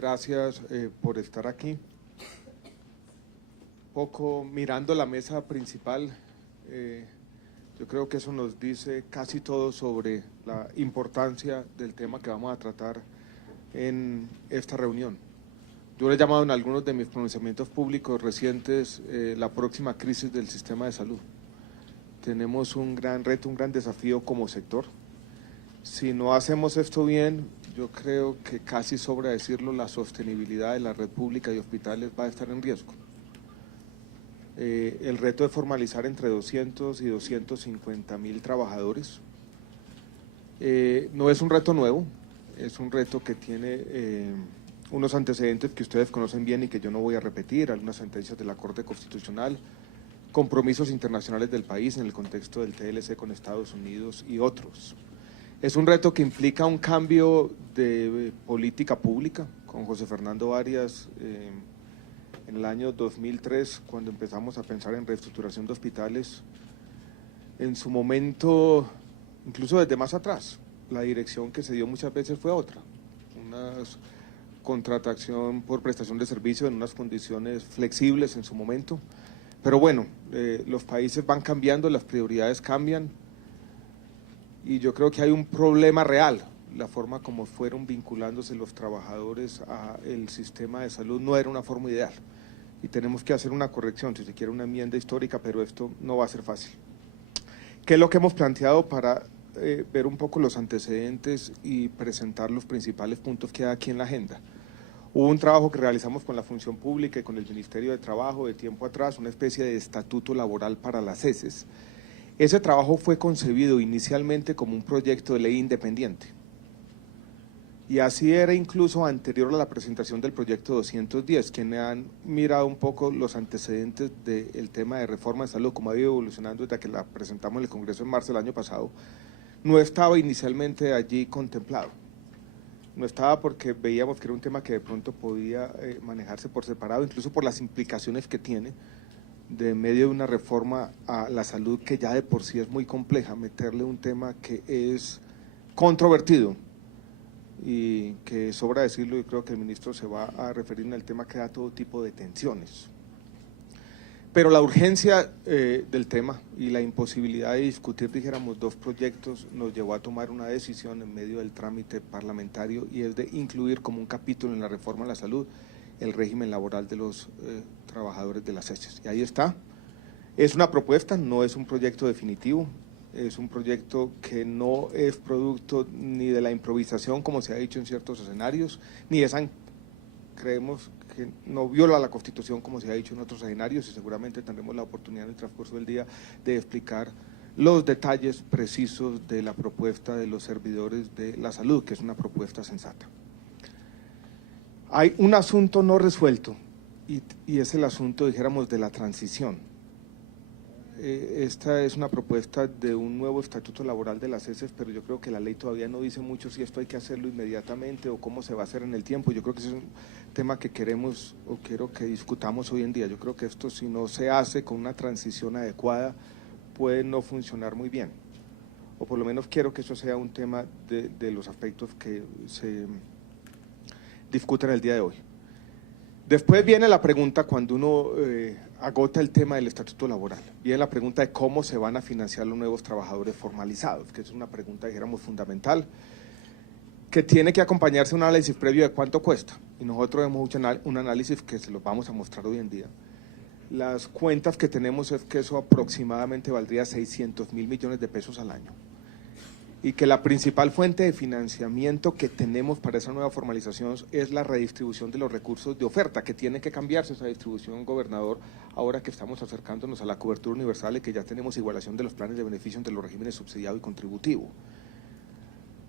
Gracias por estar aquí. Poco mirando la mesa principal, yo creo que eso nos dice casi todo sobre la importancia del tema que vamos a tratar en esta reunión. Yo le he llamado en algunos de mis pronunciamientos públicos recientes la próxima crisis del sistema de salud. Tenemos un gran reto, un gran desafío como sector. Si no hacemos esto bien, yo creo que casi sobra decirlo, la sostenibilidad de la red pública y hospitales va a estar en riesgo. El reto de formalizar entre 200 y 250.000 trabajadores no es un reto nuevo, es un reto que tiene unos antecedentes que ustedes conocen bien y que yo no voy a repetir, algunas sentencias de la Corte Constitucional, compromisos internacionales del país en el contexto del TLC con Estados Unidos y otros. Es un reto que implica un cambio de política pública. Con José Fernando Arias, en el año 2003, cuando empezamos a pensar en reestructuración de hospitales, en su momento, incluso desde más atrás, la dirección que se dio muchas veces fue otra, una contratación por prestación de servicio en unas condiciones flexibles en su momento, pero bueno, los países van cambiando, las prioridades cambian, y yo creo que hay un problema real. La forma como fueron vinculándose los trabajadores al sistema de salud no era una forma ideal y tenemos que hacer una corrección, si se quiere una enmienda histórica, pero esto no va a ser fácil. ¿Qué es lo que hemos planteado para ver un poco los antecedentes y presentar los principales puntos que hay aquí en la agenda? Hubo un trabajo que realizamos con la Función Pública y con el Ministerio de Trabajo de tiempo atrás, una especie de estatuto laboral para las ESES. Ese trabajo fue concebido inicialmente como un proyecto de ley independiente. Y así era incluso anterior a la presentación del proyecto 210, quienes han mirado un poco los antecedentes del tema de reforma de salud, como ha ido evolucionando desde que la presentamos en el Congreso en marzo del año pasado, no estaba inicialmente allí contemplado. No estaba porque veíamos que era un tema que de pronto podía manejarse por separado, incluso por las implicaciones que tiene de medio de una reforma a la salud que ya de por sí es muy compleja, meterle un tema que es controvertido y que sobra decirlo, yo creo que el ministro se va a referir en el tema que da todo tipo de tensiones. Pero la urgencia del tema y la imposibilidad de discutir, dijéramos, dos proyectos nos llevó a tomar una decisión en medio del trámite parlamentario y es de incluir como un capítulo en la reforma a la salud el régimen laboral de los trabajadores de las ESES. Y ahí está. Es una propuesta, no es un proyecto definitivo, es un proyecto que no es producto ni de la improvisación, como se ha dicho en ciertos escenarios, ni esa, creemos que no viola la Constitución, como se ha dicho en otros escenarios, y seguramente tendremos la oportunidad en el transcurso del día de explicar los detalles precisos de la propuesta de los servidores de la salud, que es una propuesta sensata. Hay un asunto no resuelto y es el asunto, dijéramos, de la transición. Esta es una propuesta de un nuevo estatuto laboral de las ESES, pero yo creo que la ley todavía no dice mucho si esto hay que hacerlo inmediatamente o cómo se va a hacer en el tiempo. Yo creo que ese es un tema que queremos o quiero que discutamos hoy en día. Yo creo que esto, si no se hace con una transición adecuada, puede no funcionar muy bien. O por lo menos quiero que eso sea un tema de los aspectos que se discuten el día de hoy. Después viene la pregunta, cuando uno agota el tema del estatuto laboral, viene la pregunta de cómo se van a financiar los nuevos trabajadores formalizados, que es una pregunta, dijéramos, fundamental, que tiene que acompañarse de un análisis previo de cuánto cuesta, y nosotros hemos hecho un análisis que se los vamos a mostrar hoy en día. Las cuentas que tenemos es que eso aproximadamente valdría 600.000 millones de pesos al año, y que la principal fuente de financiamiento que tenemos para esa nueva formalización es la redistribución de los recursos de oferta, que tiene que cambiarse esa distribución, gobernador, ahora que estamos acercándonos a la cobertura universal y que ya tenemos igualación de los planes de beneficio entre los regímenes subsidiado y contributivo.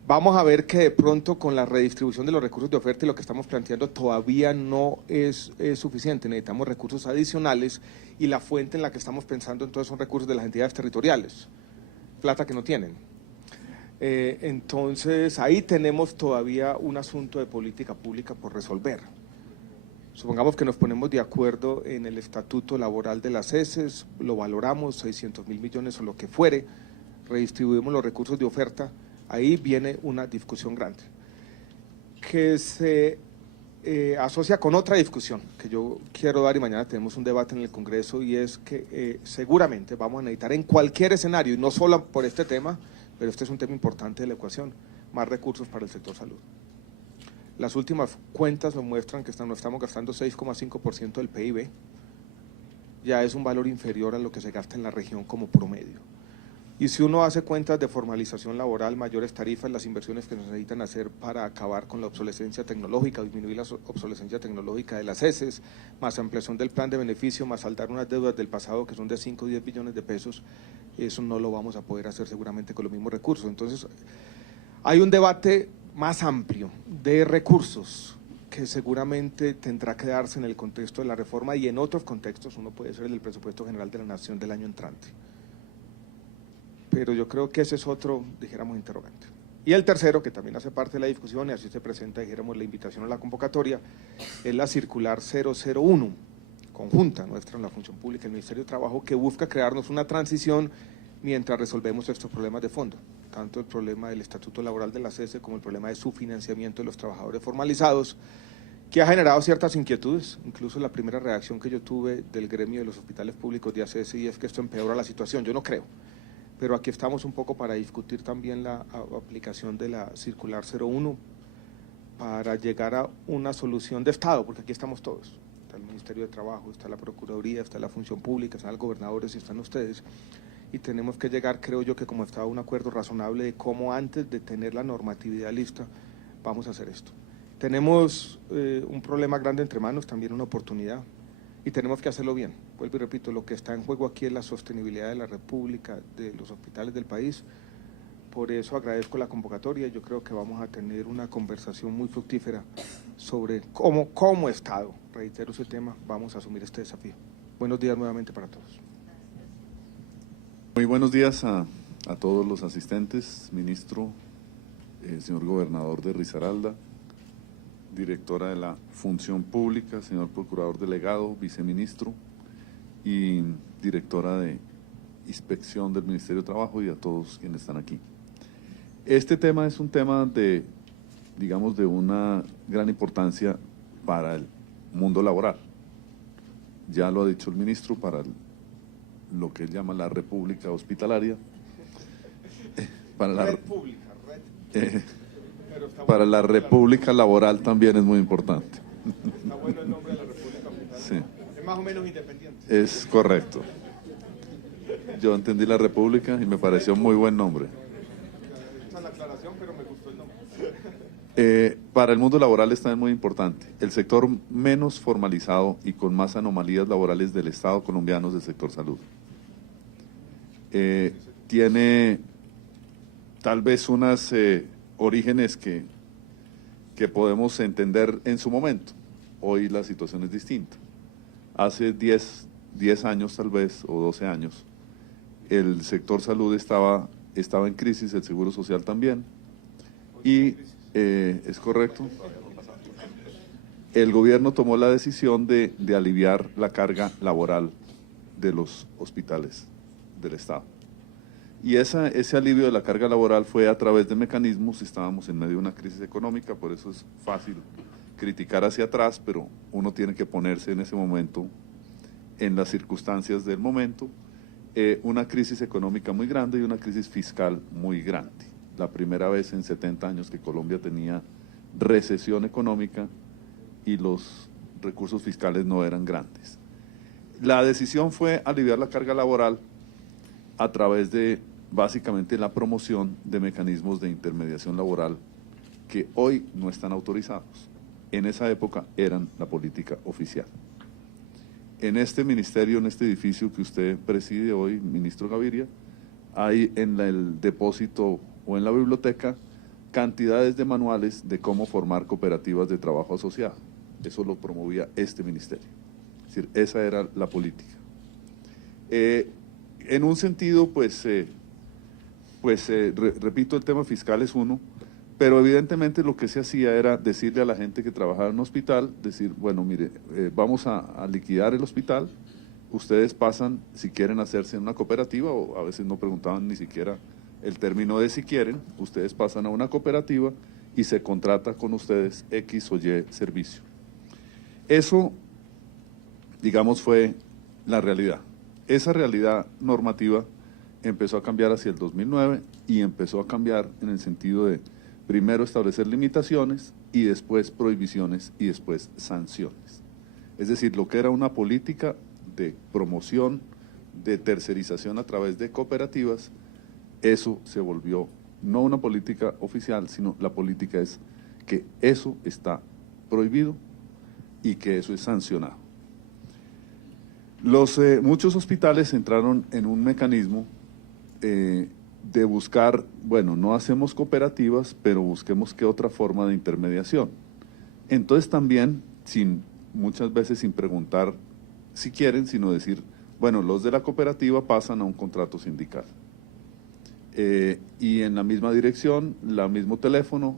Vamos a ver que de pronto con la redistribución de los recursos de oferta y lo que estamos planteando todavía no es suficiente, necesitamos recursos adicionales y la fuente en la que estamos pensando entonces son recursos de las entidades territoriales, plata que no tienen. Entonces ahí tenemos todavía un asunto de política pública por resolver. Supongamos que nos ponemos de acuerdo en el estatuto laboral de las ESES, lo valoramos, 600.000 millones o lo que fuere, redistribuimos los recursos de oferta, ahí viene una discusión grande. Que se asocia con otra discusión que yo quiero dar, y mañana tenemos un debate en el Congreso, y es que seguramente vamos a necesitar en cualquier escenario, y no solo por este tema, pero este es un tema importante de la ecuación, más recursos para el sector salud. Las últimas cuentas nos muestran que estamos gastando 6,5% del PIB, ya es un valor inferior a lo que se gasta en la región como promedio. Y si uno hace cuentas de formalización laboral, mayores tarifas, las inversiones que se necesitan hacer para acabar con la obsolescencia tecnológica, disminuir la obsolescencia tecnológica de las ESES, más ampliación del plan de beneficio, más saldar unas deudas del pasado que son de 5 o 10 billones de pesos, eso no lo vamos a poder hacer seguramente con los mismos recursos. Entonces, hay un debate más amplio de recursos que seguramente tendrá que darse en el contexto de la reforma y en otros contextos, uno puede ser el del presupuesto general de la Nación del año entrante. Pero yo creo que ese es otro, dijéramos, interrogante. Y el tercero, que también hace parte de la discusión, y así se presenta, dijéramos, la invitación a la convocatoria, es la circular 001, conjunta nuestra en la función pública, el Ministerio de Trabajo, que busca crearnos una transición mientras resolvemos estos problemas de fondo, tanto el problema del estatuto laboral de la CESE como el problema de su financiamiento de los trabajadores formalizados, que ha generado ciertas inquietudes. Incluso la primera reacción que yo tuve del gremio de los hospitales públicos de ACESI es que esto empeora la situación. Yo no creo, pero aquí estamos un poco para discutir también la aplicación de la circular 01 para llegar a una solución de Estado, porque aquí estamos todos. Está el Ministerio de Trabajo, está la Procuraduría, está la Función Pública, están los gobernadores y están ustedes. Y tenemos que llegar, creo yo, que como Estado, a un acuerdo razonable de cómo antes de tener la normatividad lista vamos a hacer esto. Tenemos un problema grande entre manos, también una oportunidad, y tenemos que hacerlo bien. Vuelvo y repito, lo que está en juego aquí es la sostenibilidad de la República, de los hospitales del país. Por eso agradezco la convocatoria y yo creo que vamos a tener una conversación muy fructífera sobre cómo, como Estado, reitero ese tema, vamos a asumir este desafío. Buenos días nuevamente para todos. Muy buenos días a todos los asistentes, ministro, señor gobernador de Risaralda, directora de la Función Pública, señor procurador delegado, viceministro y directora de Inspección del Ministerio de Trabajo, y a todos quienes están aquí. Este tema es un tema de, digamos, de una gran importancia para el mundo laboral. Ya lo ha dicho el ministro, para lo que él llama la República Hospitalaria, para la República, para la República Laboral también es muy importante. Está bueno el nombre de la República Hospitalaria. Sí. Es más o menos independiente. Es correcto. Yo entendí la República y me pareció muy buen nombre. Esa es la aclaración, pero me gustó el nombre. Para el mundo laboral es también muy importante. El sector menos formalizado y con más anomalías laborales del Estado colombiano es el sector salud. Tiene tal vez unos orígenes que podemos entender en su momento. Hoy la situación es distinta. Hace 10 años tal vez, o 12 años, el sector salud estaba en crisis, el Seguro Social también, y es correcto, el gobierno tomó la decisión de aliviar la carga laboral de los hospitales del Estado. Y ese alivio de la carga laboral fue a través de mecanismos. Estábamos en medio de una crisis económica, por eso es fácil criticar hacia atrás, pero uno tiene que ponerse en ese momento, en las circunstancias del momento, una crisis económica muy grande y una crisis fiscal muy grande. La primera vez en 70 años que Colombia tenía recesión económica y los recursos fiscales no eran grandes. La decisión fue aliviar la carga laboral a través de, básicamente, la promoción de mecanismos de intermediación laboral que hoy no están autorizados. En esa época eran la política oficial. En este ministerio, en este edificio que usted preside hoy, ministro Gaviria, hay en el depósito o en la biblioteca cantidades de manuales de cómo formar cooperativas de trabajo asociado. Eso lo promovía este ministerio. Es decir, esa era la política. En un sentido, repito, el tema fiscal es uno, pero evidentemente lo que se hacía era decirle a la gente que trabajaba en un hospital, decir, bueno, mire, vamos a liquidar el hospital, ustedes pasan, si quieren hacerse en una cooperativa, o a veces no preguntaban ni siquiera el término de si quieren, ustedes pasan a una cooperativa y se contrata con ustedes X o Y servicio. Eso, digamos, fue la realidad. Esa realidad normativa empezó a cambiar hacia el 2009 y empezó a cambiar en el sentido de primero establecer limitaciones y después prohibiciones y después sanciones. Es decir, lo que era una política de promoción, de tercerización a través de cooperativas, eso se volvió no una política oficial, sino la política es que eso está prohibido y que eso es sancionado. Muchos hospitales entraron en un mecanismo de buscar, bueno, no hacemos cooperativas, pero busquemos qué otra forma de intermediación. Entonces también, muchas veces sin preguntar si quieren, sino decir, bueno, los de la cooperativa pasan a un contrato sindical. Y en la misma dirección, el mismo teléfono,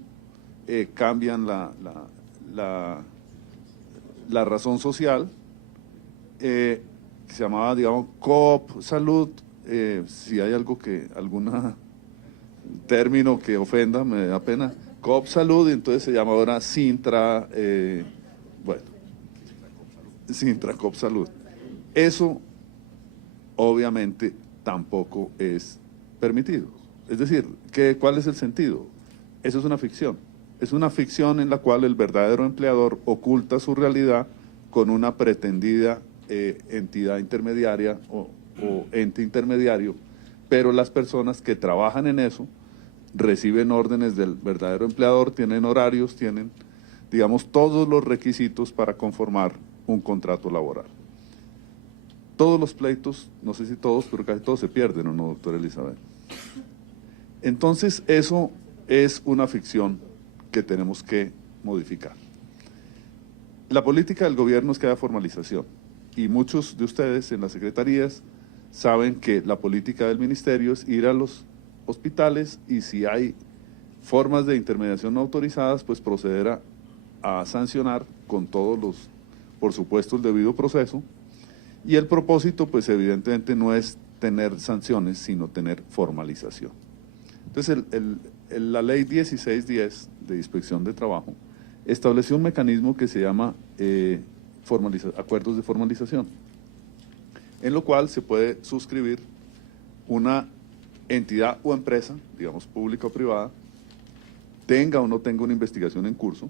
cambian la razón social, que se llamaba, digamos, Coop Salud. Si hay algún término que ofenda, me da pena, Coop Salud, y entonces se llama ahora Sintra, Sintra Coop Salud. Eso, obviamente, tampoco es permitido. Es decir, ¿cuál es el sentido? Eso es una ficción. Es una ficción en la cual el verdadero empleador oculta su realidad con una pretendida entidad intermediaria o ente intermediario, pero las personas que trabajan en eso reciben órdenes del verdadero empleador, tienen horarios, tienen, digamos, todos los requisitos para conformar un contrato laboral. Todos los pleitos, no sé si todos, pero casi todos se pierden, ¿o no, doctora Elizabeth? Entonces, eso es una ficción que tenemos que modificar. La política del gobierno es que haya formalización, y muchos de ustedes en las secretarías saben que la política del ministerio es ir a los hospitales y si hay formas de intermediación no autorizadas, pues proceder a sancionar con todos los, por supuesto, el debido proceso. Y el propósito, pues evidentemente no es tener sanciones, sino tener formalización. Entonces, la ley 1610 de inspección de trabajo estableció un mecanismo que se llama acuerdos de formalización, en lo cual se puede suscribir una entidad o empresa, digamos pública o privada, tenga o no tenga una investigación en curso,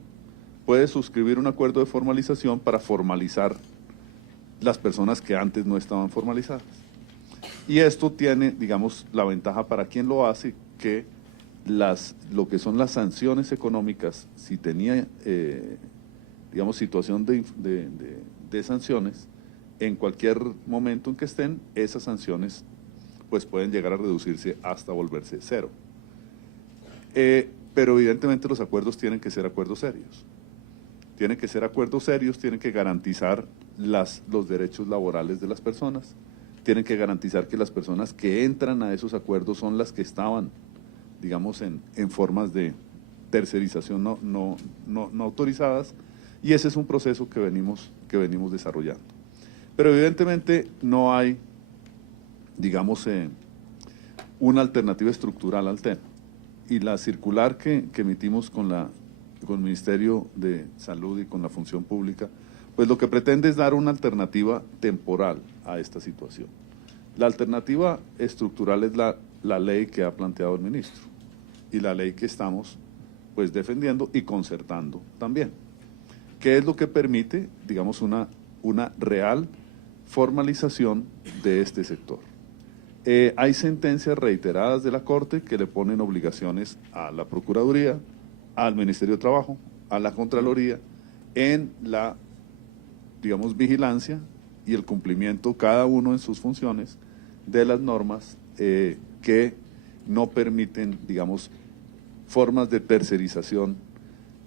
puede suscribir un acuerdo de formalización para formalizar las personas que antes no estaban formalizadas. Y esto tiene, digamos, la ventaja para quien lo hace, que lo que son las sanciones económicas, si tenía, digamos, situación de sanciones, en cualquier momento en que estén, esas sanciones pues pueden llegar a reducirse hasta volverse cero. Pero evidentemente los acuerdos tienen que ser acuerdos serios. Tienen que ser acuerdos serios, tienen que garantizar los derechos laborales de las personas, tienen que garantizar que las personas que entran a esos acuerdos son las que estaban, digamos, en formas de tercerización no autorizadas, y ese es un proceso que venimos desarrollando. Pero evidentemente no hay, digamos, una alternativa estructural al tema. Y la circular que emitimos con el Ministerio de Salud y con la Función Pública, pues lo que pretende es dar una alternativa temporal a esta situación. La alternativa estructural es la ley que ha planteado el ministro y la ley que estamos pues defendiendo y concertando también, que es lo que permite, digamos, una real formalización de este sector. Hay sentencias reiteradas de la Corte que le ponen obligaciones a la Procuraduría, al Ministerio de Trabajo, a la Contraloría, en la, digamos, vigilancia y el cumplimiento, cada uno en sus funciones, de las normas que no permiten, digamos, formas de tercerización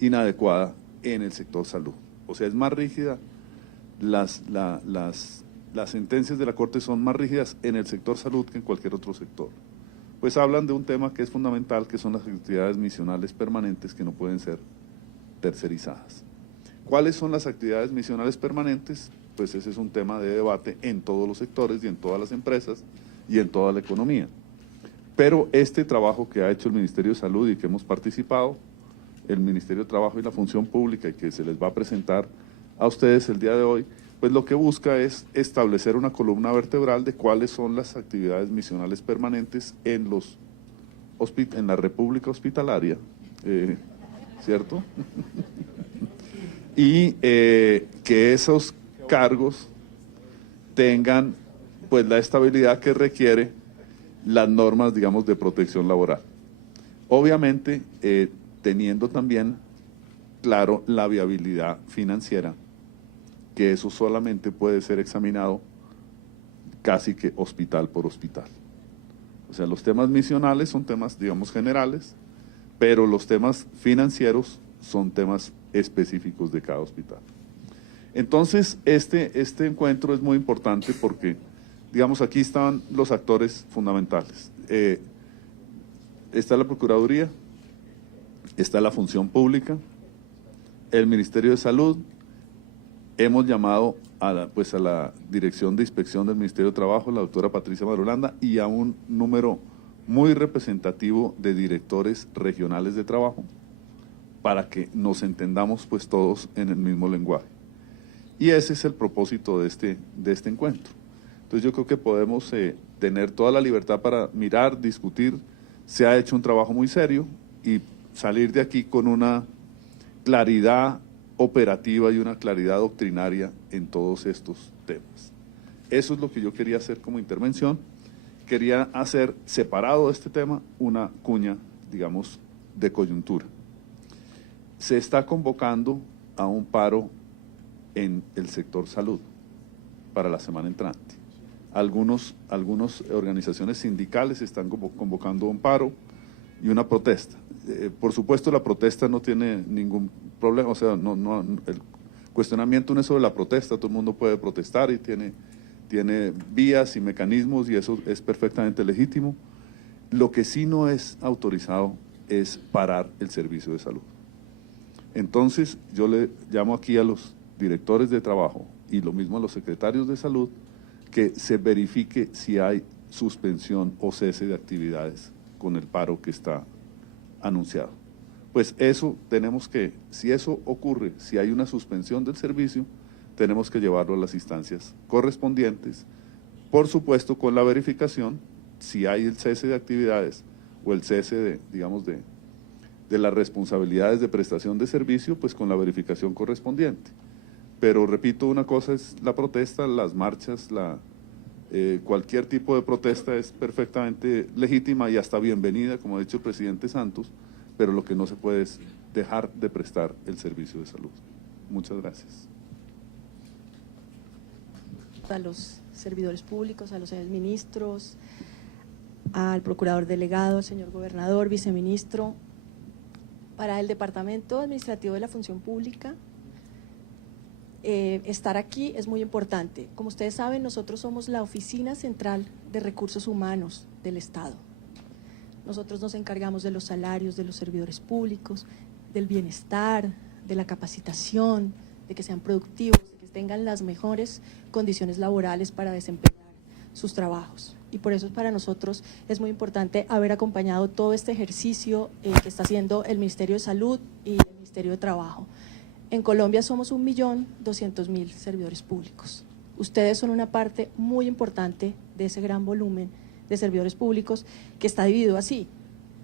inadecuada en el sector salud. O sea, es más rígida, las sentencias de la Corte son más rígidas en el sector salud que en cualquier otro sector. Pues hablan de un tema que es fundamental, que son las actividades misionales permanentes que no pueden ser tercerizadas. ¿Cuáles son las actividades misionales permanentes? Pues ese es un tema de debate en todos los sectores y en todas las empresas y en toda la economía. Pero este trabajo que ha hecho el Ministerio de Salud y que hemos participado, el Ministerio de Trabajo y la Función Pública, y que se les va a presentar a ustedes el día de hoy, pues lo que busca es establecer una columna vertebral de cuáles son las actividades misionales permanentes en la República Hospitalaria, ¿cierto? Y que esos cargos tengan pues la estabilidad que requiere las normas, digamos, de protección laboral. Obviamente, teniendo también claro la viabilidad financiera, que eso solamente puede ser examinado casi que hospital por hospital. O sea, los temas misionales son temas, digamos, generales, pero los temas financieros son temas específicos de cada hospital. Entonces, este encuentro es muy importante porque, digamos, aquí están los actores fundamentales. Está la Procuraduría, está la Función Pública, el Ministerio de Salud. Hemos llamado a la Dirección de Inspección del Ministerio de Trabajo, la doctora Patricia Marulanda, y a un número muy representativo de directores regionales de trabajo para que nos entendamos pues todos en el mismo lenguaje. Y ese es el propósito de este encuentro. Entonces yo creo que podemos tener toda la libertad para mirar, discutir. Se ha hecho un trabajo muy serio y salir de aquí con una claridad operativa y una claridad doctrinaria en todos estos temas. Eso es lo que yo quería hacer como intervención. Quería hacer, separado de este tema, una cuña, digamos, de coyuntura. Se está convocando a un paro en el sector salud para la semana entrante. Algunas organizaciones sindicales están convocando un paro y una protesta. Por supuesto, la protesta no tiene ningún problema, o sea, el cuestionamiento no es sobre la protesta, todo el mundo puede protestar y tiene vías y mecanismos y eso es perfectamente legítimo. Lo que sí no es autorizado es parar el servicio de salud. Entonces, yo le llamo aquí a los directores de trabajo y lo mismo a los secretarios de salud que se verifique si hay suspensión o cese de actividades con el paro que está anunciado. Pues eso tenemos que, si eso ocurre, si hay una suspensión del servicio, tenemos que llevarlo a las instancias correspondientes, por supuesto con la verificación, si hay el cese de actividades o el cese de, digamos, de las responsabilidades de prestación de servicio, pues con la verificación correspondiente. Pero repito, una cosa es la protesta, las marchas, cualquier tipo de protesta es perfectamente legítima y hasta bienvenida, como ha dicho el presidente Santos, pero lo que no se puede es dejar de prestar el servicio de salud. Muchas gracias. A los servidores públicos, a los señores ministros, al procurador delegado, al señor gobernador, viceministro. Para el Departamento Administrativo de la Función Pública, estar aquí es muy importante. Como ustedes saben, nosotros somos la Oficina Central de Recursos Humanos del Estado. Nosotros nos encargamos de los salarios de los servidores públicos, del bienestar, de la capacitación, de que sean productivos, de que tengan las mejores condiciones laborales para desempeñar sus trabajos. Y por eso para nosotros es muy importante haber acompañado todo este ejercicio que está haciendo el Ministerio de Salud y el Ministerio de Trabajo. En Colombia somos 1.200.000 servidores públicos. Ustedes son una parte muy importante de ese gran volumen de servidores públicos que está dividido así.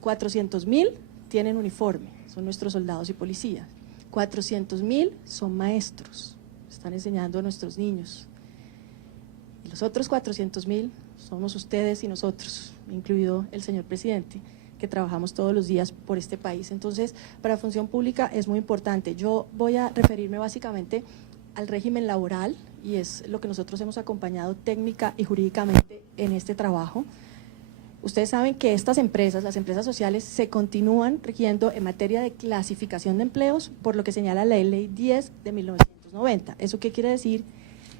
400.000 tienen uniforme, son nuestros soldados y policías. 400.000 son maestros, están enseñando a nuestros niños. Y los otros 400.000 somos ustedes y nosotros, incluido el señor presidente, que trabajamos todos los días por este país. Entonces, para Función Pública es muy importante. Yo voy a referirme básicamente al régimen laboral y es lo que nosotros hemos acompañado técnica y jurídicamente en este trabajo. Ustedes saben que estas empresas, las empresas sociales, se continúan rigiendo en materia de clasificación de empleos por lo que señala la Ley 10 de 1990. ¿Eso qué quiere decir?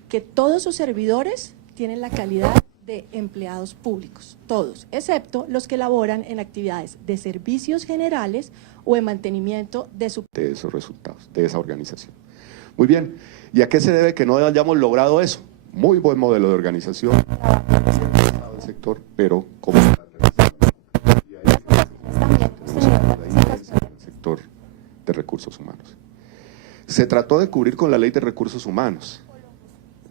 Que todos sus servidores tienen la calidad de empleados públicos, todos, excepto los que laboran en actividades de servicios generales o en mantenimiento de esos resultados, de esa organización. Muy bien, ¿y a qué se debe que no hayamos logrado eso? Muy buen modelo de organización del sector, pero como el sector de recursos humanos. Se trató de cubrir con la Ley de Recursos Humanos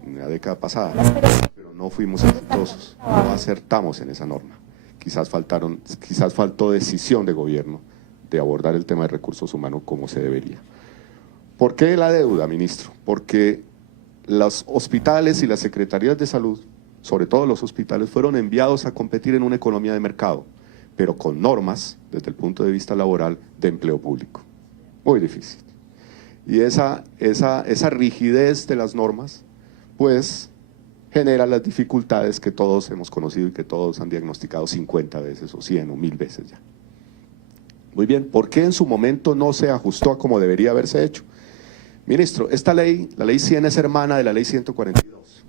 en la década pasada, pero no fuimos exitosos, no acertamos en esa norma. Quizás faltó decisión de gobierno de abordar el tema de recursos humanos como se debería. ¿Por qué la deuda, ministro? Porque los hospitales y las secretarías de salud, sobre todo los hospitales, fueron enviados a competir en una economía de mercado, pero con normas, desde el punto de vista laboral, de empleo público. Muy difícil. Y esa rigidez de las normas, pues, genera las dificultades que todos hemos conocido y que todos han diagnosticado 50 veces o 100 o 1000 veces ya. Muy bien, ¿por qué en su momento no se ajustó a como debería haberse hecho? Ministro, esta ley, la ley 100 es hermana de la ley 142.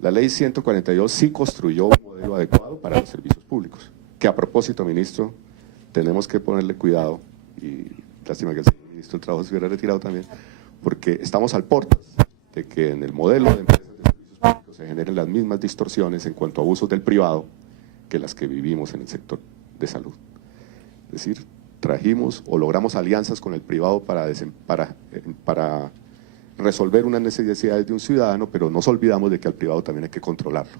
La ley 142 sí construyó un modelo adecuado para los servicios públicos, que a propósito, ministro, tenemos que ponerle cuidado, y lástima que el señor ministro del Trabajo se hubiera retirado también, porque estamos al portas de que en el modelo de empresas de servicios públicos se generen las mismas distorsiones en cuanto a abusos del privado que las que vivimos en el sector de salud. Es decir, trajimos o logramos alianzas con el privado para resolver unas necesidades de un ciudadano, pero nos olvidamos de que al privado también hay que controlarlo,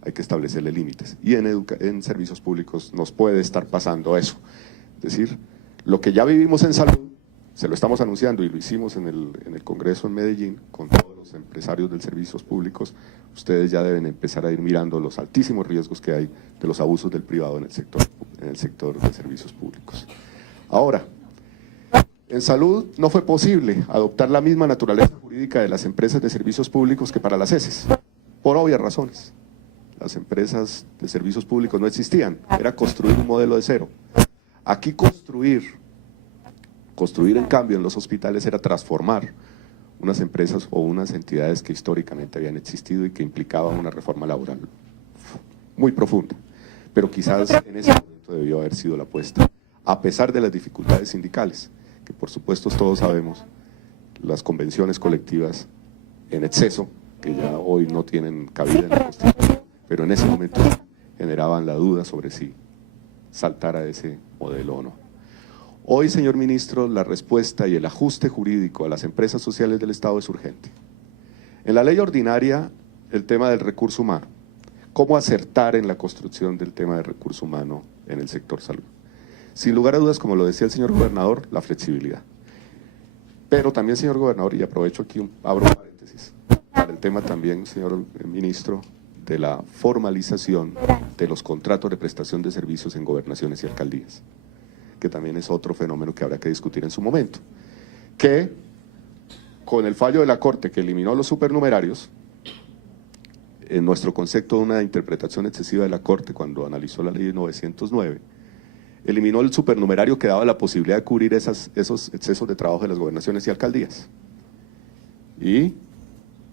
hay que establecerle límites. Y en servicios públicos nos puede estar pasando eso. Es decir, lo que ya vivimos en salud, se lo estamos anunciando y lo hicimos en el Congreso en Medellín con todos los empresarios de servicios públicos. Ustedes ya deben empezar a ir mirando los altísimos riesgos que hay de los abusos del privado en el sector de servicios públicos. Ahora, en salud no fue posible adoptar la misma naturaleza jurídica de las empresas de servicios públicos que para las ESES, por obvias razones. Las empresas de servicios públicos no existían, era construir un modelo de cero. Aquí construir en cambio en los hospitales era transformar unas empresas o unas entidades que históricamente habían existido y que implicaban una reforma laboral muy profunda, pero quizás en ese momento debió haber sido la apuesta, a pesar de las dificultades sindicales, que por supuesto todos sabemos, las convenciones colectivas en exceso, que ya hoy no tienen cabida en la Constitución, pero en ese momento generaban la duda sobre si saltar a ese modelo o no. Hoy, señor ministro, la respuesta y el ajuste jurídico a las empresas sociales del Estado es urgente. En la ley ordinaria, el tema del recurso humano. ¿Cómo acertar en la construcción del tema del recurso humano en el sector salud? Sin lugar a dudas, como lo decía el señor gobernador, la flexibilidad. Pero también, señor gobernador, y aprovecho aquí, abro un paréntesis, para el tema también, señor ministro, de la formalización de los contratos de prestación de servicios en gobernaciones y alcaldías, que también es otro fenómeno que habrá que discutir en su momento, que con el fallo de la Corte que eliminó los supernumerarios, en nuestro concepto de una interpretación excesiva de la Corte cuando analizó la ley 909, eliminó el supernumerario que daba la posibilidad de cubrir esos excesos de trabajo de las gobernaciones y alcaldías. Y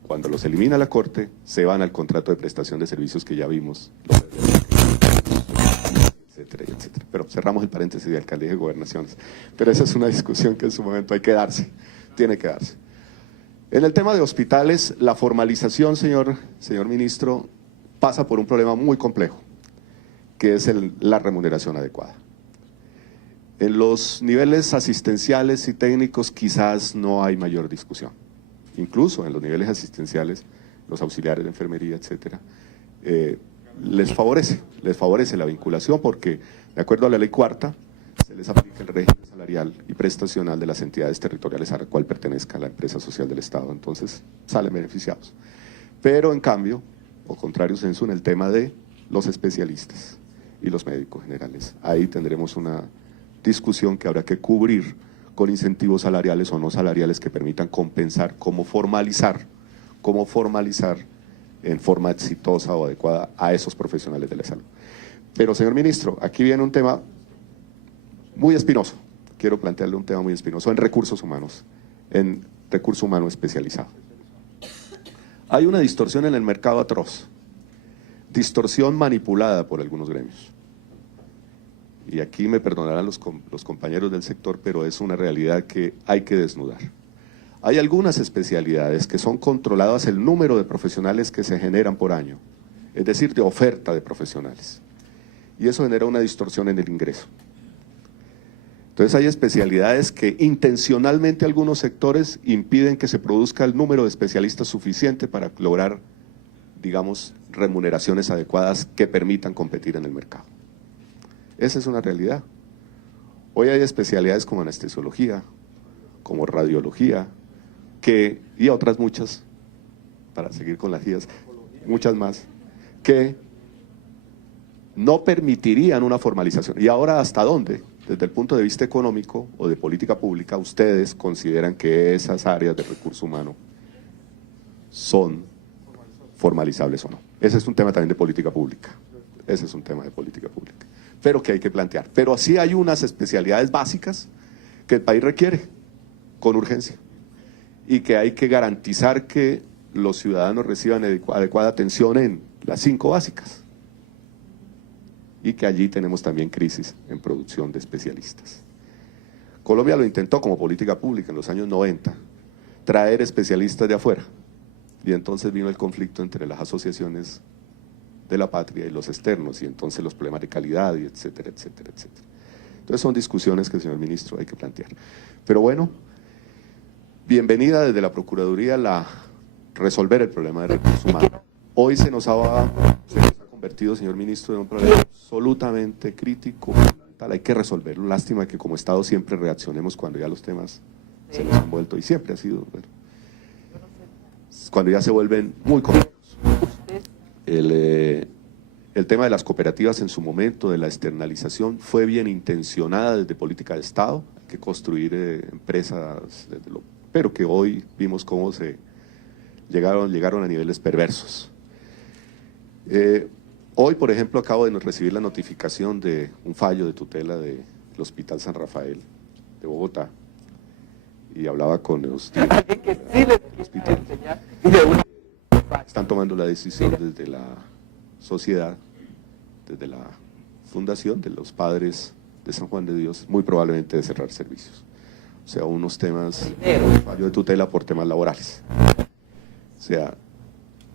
cuando los elimina la Corte, se van al contrato de prestación de servicios que ya vimos, etcétera, etcétera. Pero cerramos el paréntesis de alcaldías y gobernaciones. Pero esa es una discusión que en su momento hay que darse, tiene que darse. En el tema de hospitales, la formalización, señor ministro, pasa por un problema muy complejo, que es la remuneración adecuada. En los niveles asistenciales y técnicos quizás no hay mayor discusión. Incluso en los niveles asistenciales, los auxiliares de enfermería, etcétera, les favorece la vinculación porque, de acuerdo a la ley cuarta, se les aplica el régimen salarial y prestacional de las entidades territoriales a la cual pertenezca la empresa social del Estado. Entonces, salen beneficiados. Pero, en cambio, o contrario censo, en el tema de los especialistas y los médicos generales. Ahí tendremos una discusión que habrá que cubrir con incentivos salariales o no salariales que permitan compensar cómo formalizar en forma exitosa o adecuada a esos profesionales de la salud. Pero, señor ministro, aquí viene un tema muy espinoso, quiero plantearle un tema muy espinoso en recurso humano especializado. Hay una distorsión en el mercado atroz, distorsión manipulada por algunos gremios. Y aquí me perdonarán los compañeros del sector, pero es una realidad que hay que desnudar. Hay algunas especialidades que son controladas el número de profesionales que se generan por año, es decir, de oferta de profesionales. Y eso genera una distorsión en el ingreso. Entonces hay especialidades que intencionalmente algunos sectores impiden que se produzca el número de especialistas suficiente para lograr, digamos, remuneraciones adecuadas que permitan competir en el mercado. Esa es una realidad. Hoy hay especialidades como anestesiología, como radiología, y otras muchas, para seguir con las guías, muchas más, que no permitirían una formalización. ¿Y ahora hasta dónde? Desde el punto de vista económico o de política pública, ustedes consideran que esas áreas de recurso humano son formalizables o no. Ese es un tema también de política pública. Ese es un tema de política pública, pero que hay que plantear. Pero sí hay unas especialidades básicas que el país requiere con urgencia y que hay que garantizar que los ciudadanos reciban adecuada atención en las 5 básicas. Y que allí tenemos también crisis en producción de especialistas. Colombia lo intentó como política pública en los años 90, traer especialistas de afuera, y entonces vino el conflicto entre las asociaciones de la patria y los externos, y entonces los problemas de calidad, y etcétera, etcétera, etcétera. Entonces son discusiones que, señor ministro, hay que plantear. Pero bueno, bienvenida desde la Procuraduría resolver el problema de recursos humanos. Hoy se nos ha convertido, señor ministro, en un problema absolutamente crítico, fundamental. Hay que resolverlo. Lástima que como Estado siempre reaccionemos cuando ya los temas se nos han vuelto, y siempre ha sido, bueno, cuando ya se vuelven muy complejos. El tema de las cooperativas en su momento, de la externalización, fue bien intencionada desde política de Estado, hay que construir empresas, pero que hoy vimos cómo se llegaron a niveles perversos. Hoy, por ejemplo, acabo de recibir la notificación de un fallo de tutela del Hospital San Rafael de Bogotá, y hablaba con los directores del hospital. Están tomando la decisión desde la sociedad, desde la fundación de los padres de San Juan de Dios, muy probablemente de cerrar servicios. O sea, unos temas, un fallo de tutela por temas laborales. O sea,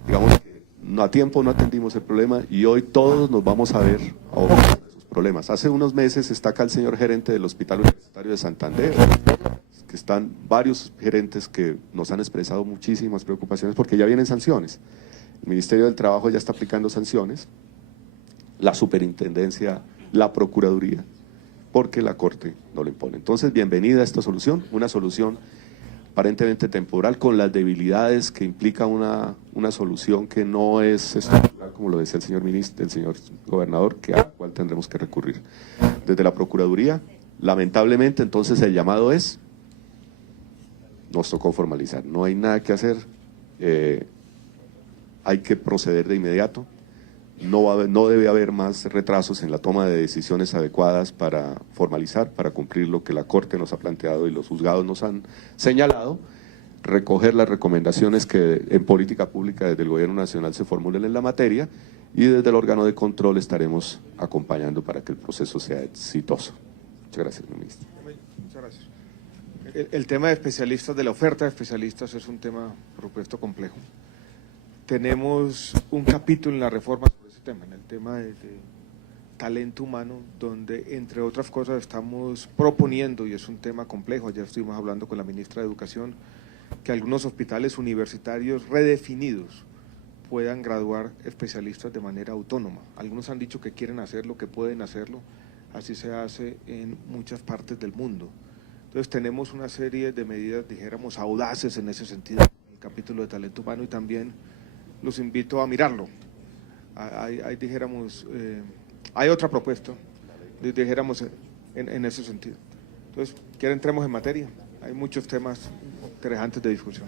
digamos que a tiempo no atendimos el problema y hoy todos nos vamos a ver ahora esos problemas. Hace unos meses está acá el señor gerente del Hospital Universitario de Santander, que están varios gerentes que nos han expresado muchísimas preocupaciones porque ya vienen sanciones. El Ministerio del Trabajo ya está aplicando sanciones, la Superintendencia, la Procuraduría, porque la Corte no lo impone. Entonces, bienvenida a esta solución, una solución aparentemente temporal, con las debilidades que implica una solución que no es estructural, como lo decía el señor ministro, el señor gobernador, a la cual tendremos que recurrir. Desde la Procuraduría, lamentablemente, entonces el llamado es, nos tocó formalizar, no hay nada que hacer, hay que proceder de inmediato, no debe haber más retrasos en la toma de decisiones adecuadas para formalizar, para cumplir lo que la Corte nos ha planteado y los juzgados nos han señalado, recoger las recomendaciones que en política pública desde el Gobierno Nacional se formulen en la materia, y desde el órgano de control estaremos acompañando para que el proceso sea exitoso. Muchas gracias, ministro. Muchas gracias. El tema de especialistas, de la oferta de especialistas, es un tema, por supuesto, complejo. Tenemos un capítulo en la reforma sobre ese tema, en el tema de talento humano, donde, entre otras cosas, estamos proponiendo, y es un tema complejo, ayer estuvimos hablando con la ministra de Educación, que algunos hospitales universitarios redefinidos puedan graduar especialistas de manera autónoma. Algunos han dicho que quieren hacerlo, que pueden hacerlo, así se hace en muchas partes del mundo. Entonces tenemos una serie de medidas, dijéramos, audaces en ese sentido, en el capítulo de talento humano, y también los invito a mirarlo. Hay otra propuesta, dijéramos, en ese sentido. Entonces, ¿quieren entremos en materia? Hay muchos temas interesantes de discusión.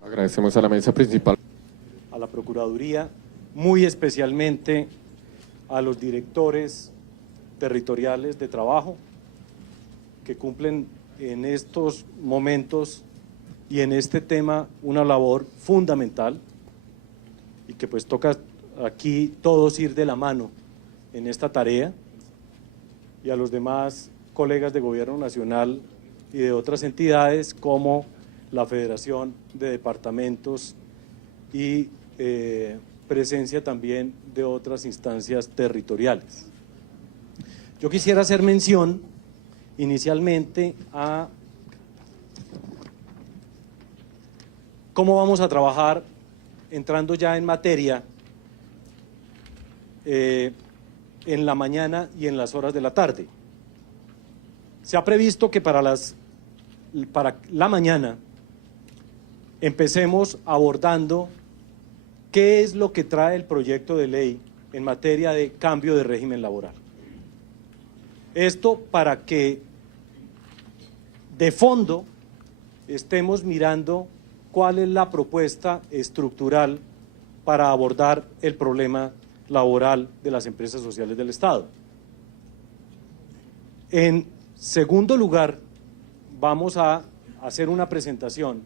Agradecemos a la mesa principal, a la Procuraduría, muy especialmente a los directores territoriales de trabajo que cumplen en estos momentos y en este tema una labor fundamental, y que pues toca aquí todos ir de la mano en esta tarea, y a los demás colegas de Gobierno Nacional y de otras entidades como la Federación de Departamentos y presencia también de otras instancias territoriales. Yo quisiera hacer mención inicialmente a cómo vamos a trabajar entrando ya en materia en la mañana y en las horas de la tarde. Se ha previsto que para la mañana empecemos abordando qué es lo que trae el proyecto de ley en materia de cambio de régimen laboral. Esto para que de fondo estemos mirando cuál es la propuesta estructural para abordar el problema laboral de las empresas sociales del Estado. En segundo lugar, vamos a hacer una presentación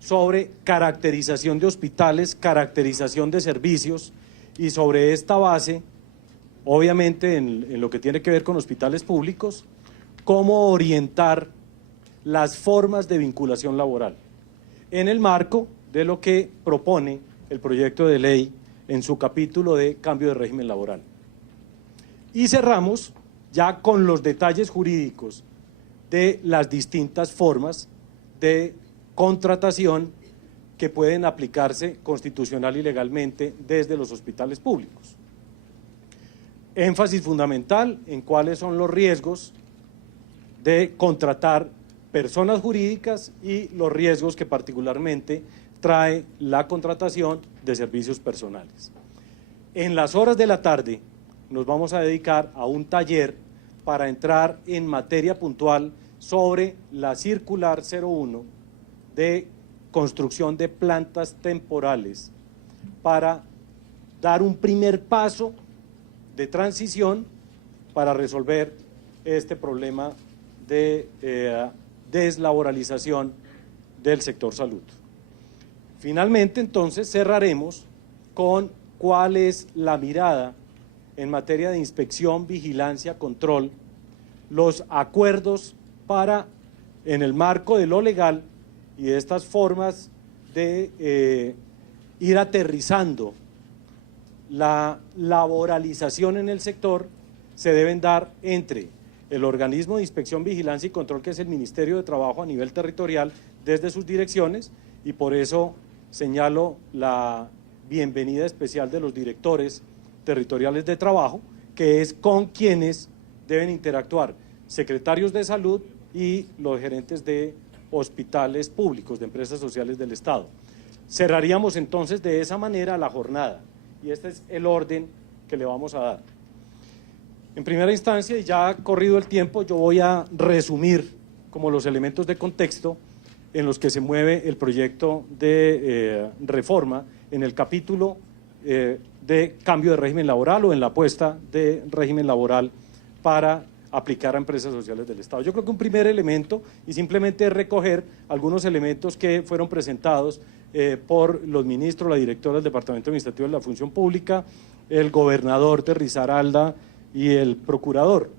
sobre caracterización de hospitales, caracterización de servicios, y sobre esta base, obviamente en lo que tiene que ver con hospitales públicos, cómo orientar las formas de vinculación laboral en el marco de lo que propone el proyecto de ley en su capítulo de cambio de régimen laboral. Y cerramos ya con los detalles jurídicos de las distintas formas de contratación que pueden aplicarse constitucional y legalmente desde los hospitales públicos. Énfasis fundamental en cuáles son los riesgos de contratar personas jurídicas y los riesgos que particularmente trae la contratación de servicios personales. En las horas de la tarde nos vamos a dedicar a un taller para entrar en materia puntual sobre la circular 01 de construcción de plantas temporales para dar un primer paso de transición para resolver este problema de deslaboralización del sector salud. Finalmente, entonces, cerraremos con cuál es la mirada en materia de inspección, vigilancia, control, los acuerdos para, en el marco de lo legal y de estas formas de ir aterrizando la laboralización en el sector, se deben dar entre el organismo de inspección, vigilancia y control, que es el Ministerio de Trabajo a nivel territorial, desde sus direcciones, y por eso señalo la bienvenida especial de los directores territoriales de trabajo, que es con quienes deben interactuar secretarios de salud y los gerentes de hospitales públicos, de empresas sociales del Estado. Cerraríamos entonces de esa manera la jornada, y este es el orden que le vamos a dar. En primera instancia, y ya corrido el tiempo, yo voy a resumir como los elementos de contexto en los que se mueve el proyecto de reforma en el capítulo de cambio de régimen laboral o en la apuesta de régimen laboral para aplicar a empresas sociales del Estado. Yo creo que un primer elemento, y simplemente recoger algunos elementos que fueron presentados por los ministros, la directora del Departamento Administrativo de la Función Pública, el gobernador de Risaralda y el procurador.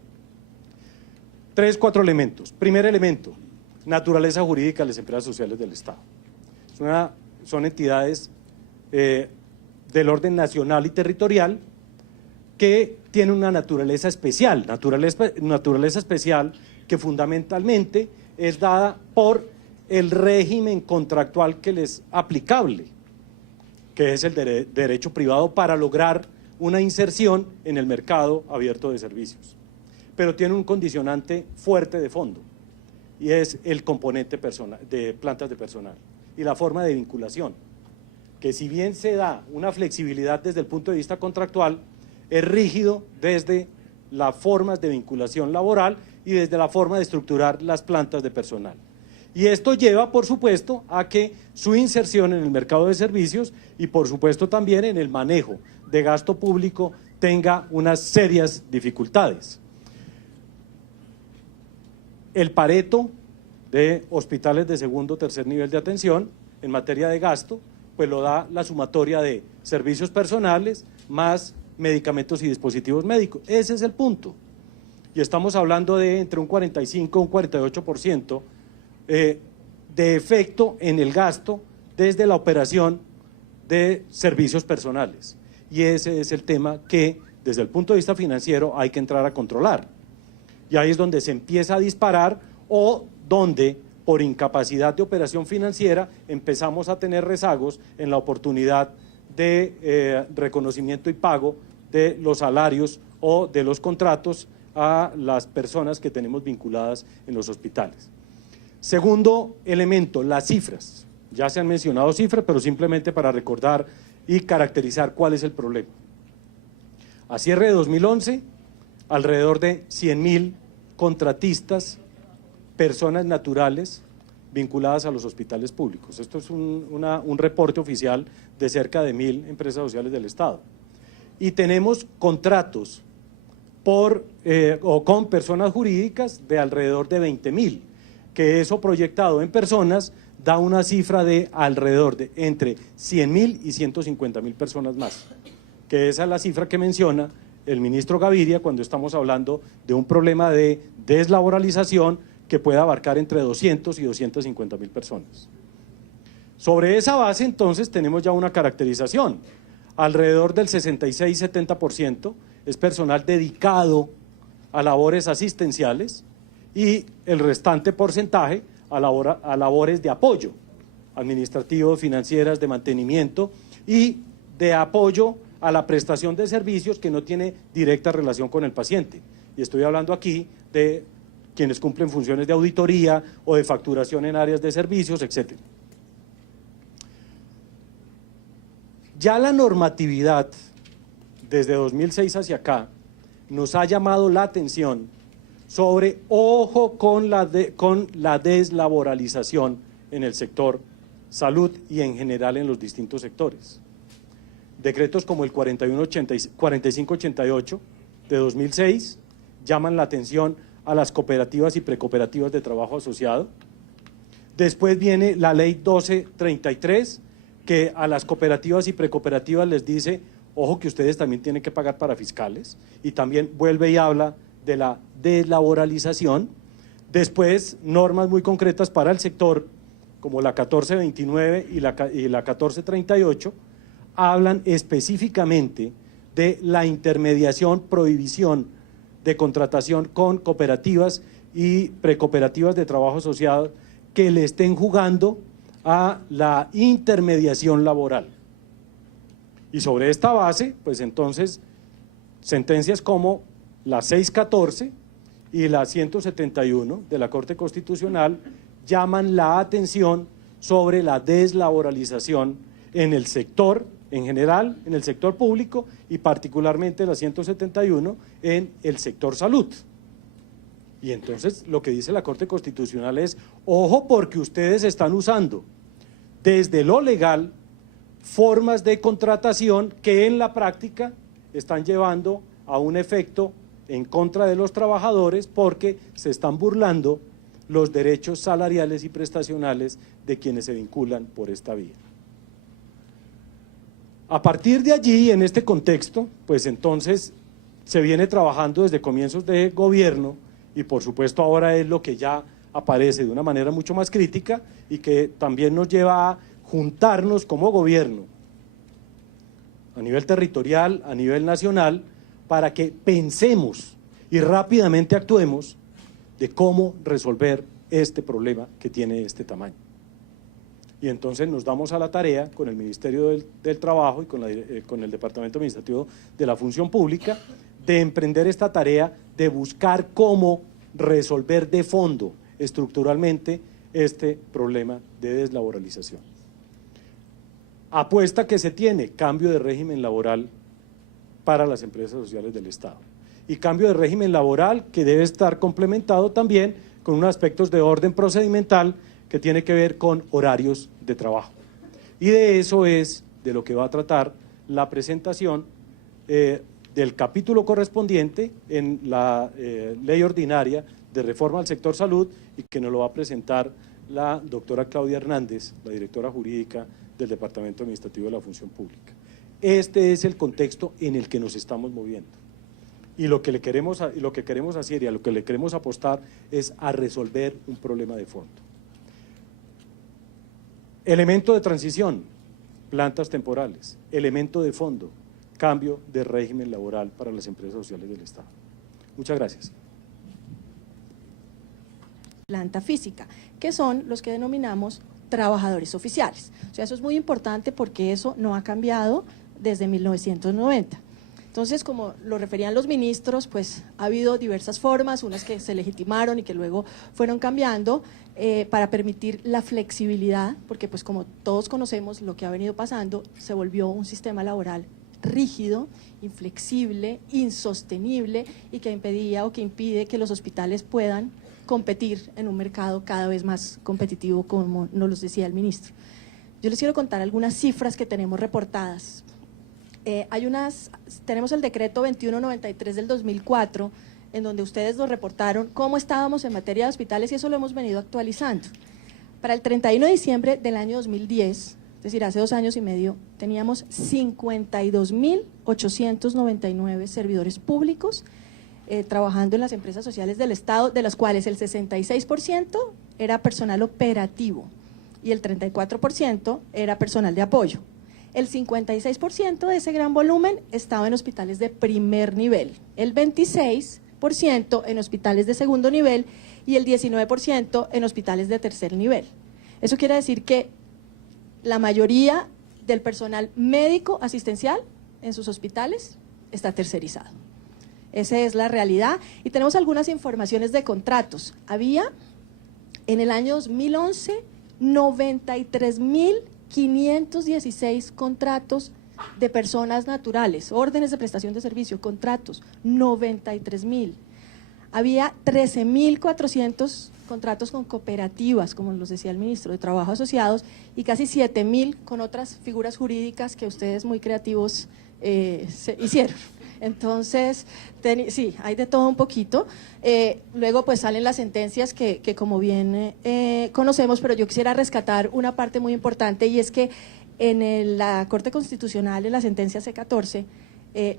4 elementos. Primer elemento, naturaleza jurídica de las empresas sociales del Estado. Son entidades del orden nacional y territorial que tienen una naturaleza especial, naturaleza especial que fundamentalmente es dada por el régimen contractual que les es aplicable, que es el derecho privado para lograr una inserción en el mercado abierto de servicios. Pero tiene un condicionante fuerte de fondo, y es el componente de plantas de personal y la forma de vinculación, que si bien se da una flexibilidad desde el punto de vista contractual, es rígido desde las formas de vinculación laboral y desde la forma de estructurar las plantas de personal. Y esto lleva, por supuesto, a que su inserción en el mercado de servicios y, por supuesto, también en el manejo de gasto público tenga unas serias dificultades. El Pareto de hospitales de segundo o tercer nivel de atención en materia de gasto, pues lo da la sumatoria de servicios personales más medicamentos y dispositivos médicos. Ese es el punto. Y estamos hablando de entre un 45 y un 48% de efecto en el gasto desde la operación de servicios personales. Y ese es el tema que desde el punto de vista financiero hay que entrar a controlar. Y ahí es donde se empieza a disparar o donde por incapacidad de operación financiera empezamos a tener rezagos en la oportunidad de reconocimiento y pago de los salarios o de los contratos a las personas que tenemos vinculadas en los hospitales. Segundo elemento, las cifras. Ya se han mencionado cifras, pero simplemente para recordar y caracterizar cuál es el problema. A cierre de 2011, alrededor de 100.000 contratistas, personas naturales vinculadas a los hospitales públicos. Esto es un reporte oficial de cerca de 1.000 empresas sociales del Estado. Y tenemos contratos o con personas jurídicas de alrededor de 20.000, que eso proyectado en personas da una cifra de alrededor de entre 100.000 y 150.000 personas más, que esa es la cifra que menciona el ministro Gaviria cuando estamos hablando de un problema de deslaboralización que puede abarcar entre 200 y 250.000 personas. Sobre esa base, entonces, tenemos ya una caracterización. Alrededor del 66-70% es personal dedicado a labores asistenciales y el restante porcentaje a labores de apoyo, administrativos, financieras, de mantenimiento y de apoyo a la prestación de servicios que no tiene directa relación con el paciente. Y estoy hablando aquí de quienes cumplen funciones de auditoría o de facturación en áreas de servicios, etc. Ya la normatividad, desde 2006 hacia acá, nos ha llamado la atención sobre, ojo con la deslaboralización en el sector salud y en general en los distintos sectores. Decretos como el 4588 de 2006 llaman la atención a las cooperativas y precooperativas de trabajo asociado. Después viene la ley 1233, que a las cooperativas y precooperativas les dice, ojo que ustedes también tienen que pagar para fiscales, y también vuelve y habla de la deslaboralización. Después, normas muy concretas para el sector, como la 1429 y la 1438, hablan específicamente de la intermediación, prohibición de contratación con cooperativas y precooperativas de trabajo asociado que le estén jugando a la intermediación laboral. Y sobre esta base, pues entonces, sentencias como la 614 y la 171 de la Corte Constitucional llaman la atención sobre la deslaboralización en el sector, en general, en el sector público y particularmente la 171 en el sector salud. Y entonces lo que dice la Corte Constitucional es, ojo porque ustedes están usando desde lo legal formas de contratación que en la práctica están llevando a un efecto en contra de los trabajadores porque se están burlando los derechos salariales y prestacionales de quienes se vinculan por esta vía. A partir de allí, en este contexto, pues entonces se viene trabajando desde comienzos de gobierno y por supuesto ahora es lo que ya aparece de una manera mucho más crítica y que también nos lleva a juntarnos como gobierno a nivel territorial, a nivel nacional, para que pensemos y rápidamente actuemos de cómo resolver este problema que tiene este tamaño. Y entonces nos damos a la tarea con el Ministerio del Trabajo y con el Departamento Administrativo de la Función Pública de emprender esta tarea de buscar cómo resolver de fondo, estructuralmente, este problema de deslaboralización. Apuesta que se tiene, cambio de régimen laboral para las empresas sociales del Estado. Y cambio de régimen laboral que debe estar complementado también con unos aspectos de orden procedimental que tiene que ver con horarios de trabajo. Y de eso es de lo que va a tratar la presentación del capítulo correspondiente en la ley ordinaria de reforma al sector salud y que nos lo va a presentar la doctora Claudia Hernández, la directora jurídica del Departamento Administrativo de la Función Pública. Este es el contexto en el que nos estamos moviendo. Y lo que queremos hacer y a lo que le queremos apostar es a resolver un problema de fondo. Elemento de transición, plantas temporales. Elemento de fondo, cambio de régimen laboral para las empresas sociales del Estado. Muchas gracias. Planta física, que son los que denominamos trabajadores oficiales. O sea, eso es muy importante porque eso no ha cambiado desde 1990. Entonces, como lo referían los ministros, pues ha habido diversas formas, unas que se legitimaron y que luego fueron cambiando para permitir la flexibilidad, porque pues como todos conocemos lo que ha venido pasando, se volvió un sistema laboral rígido, inflexible, insostenible y que impedía o que impide que los hospitales puedan competir en un mercado cada vez más competitivo, como nos lo decía el ministro. Yo les quiero contar algunas cifras que tenemos reportadas. Tenemos el decreto 2193 del 2004, en donde ustedes nos reportaron cómo estábamos en materia de hospitales y eso lo hemos venido actualizando. Para el 31 de diciembre del año 2010, es decir, hace 2 años y medio, teníamos 52.899 servidores públicos trabajando en las empresas sociales del Estado, de las cuales el 66% era personal operativo y el 34% era personal de apoyo. El 56% de ese gran volumen estaba en hospitales de primer nivel, el 26% en hospitales de segundo nivel y el 19% en hospitales de tercer nivel. Eso quiere decir que la mayoría del personal médico asistencial en sus hospitales está tercerizado. Esa es la realidad y tenemos algunas informaciones de contratos. Había en el año 2011 93.516 contratos de personas naturales, órdenes de prestación de servicio, contratos, 93.000. Había 13.400 contratos con cooperativas, como nos decía el ministro, de trabajo asociados, y casi 7.000 con otras figuras jurídicas que ustedes muy creativos se hicieron. Entonces, sí, hay de todo un poquito. Luego pues salen las sentencias que como bien conocemos, pero yo quisiera rescatar una parte muy importante y es que en la Corte Constitucional, en la sentencia C14,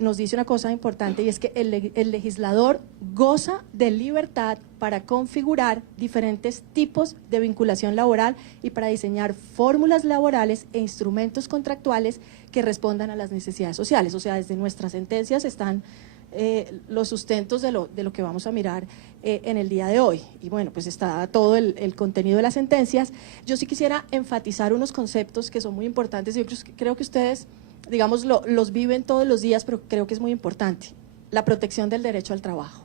nos dice una cosa importante y es que el legislador goza de libertad para configurar diferentes tipos de vinculación laboral y para diseñar fórmulas laborales e instrumentos contractuales que respondan a las necesidades sociales. O sea, desde nuestras sentencias están los sustentos de lo que vamos a mirar en el día de hoy. Y bueno, pues está todo el contenido de las sentencias. Yo sí quisiera enfatizar unos conceptos que son muy importantes. Yo creo que ustedes, digamos, los viven todos los días, pero creo que es muy importante. La protección del derecho al trabajo.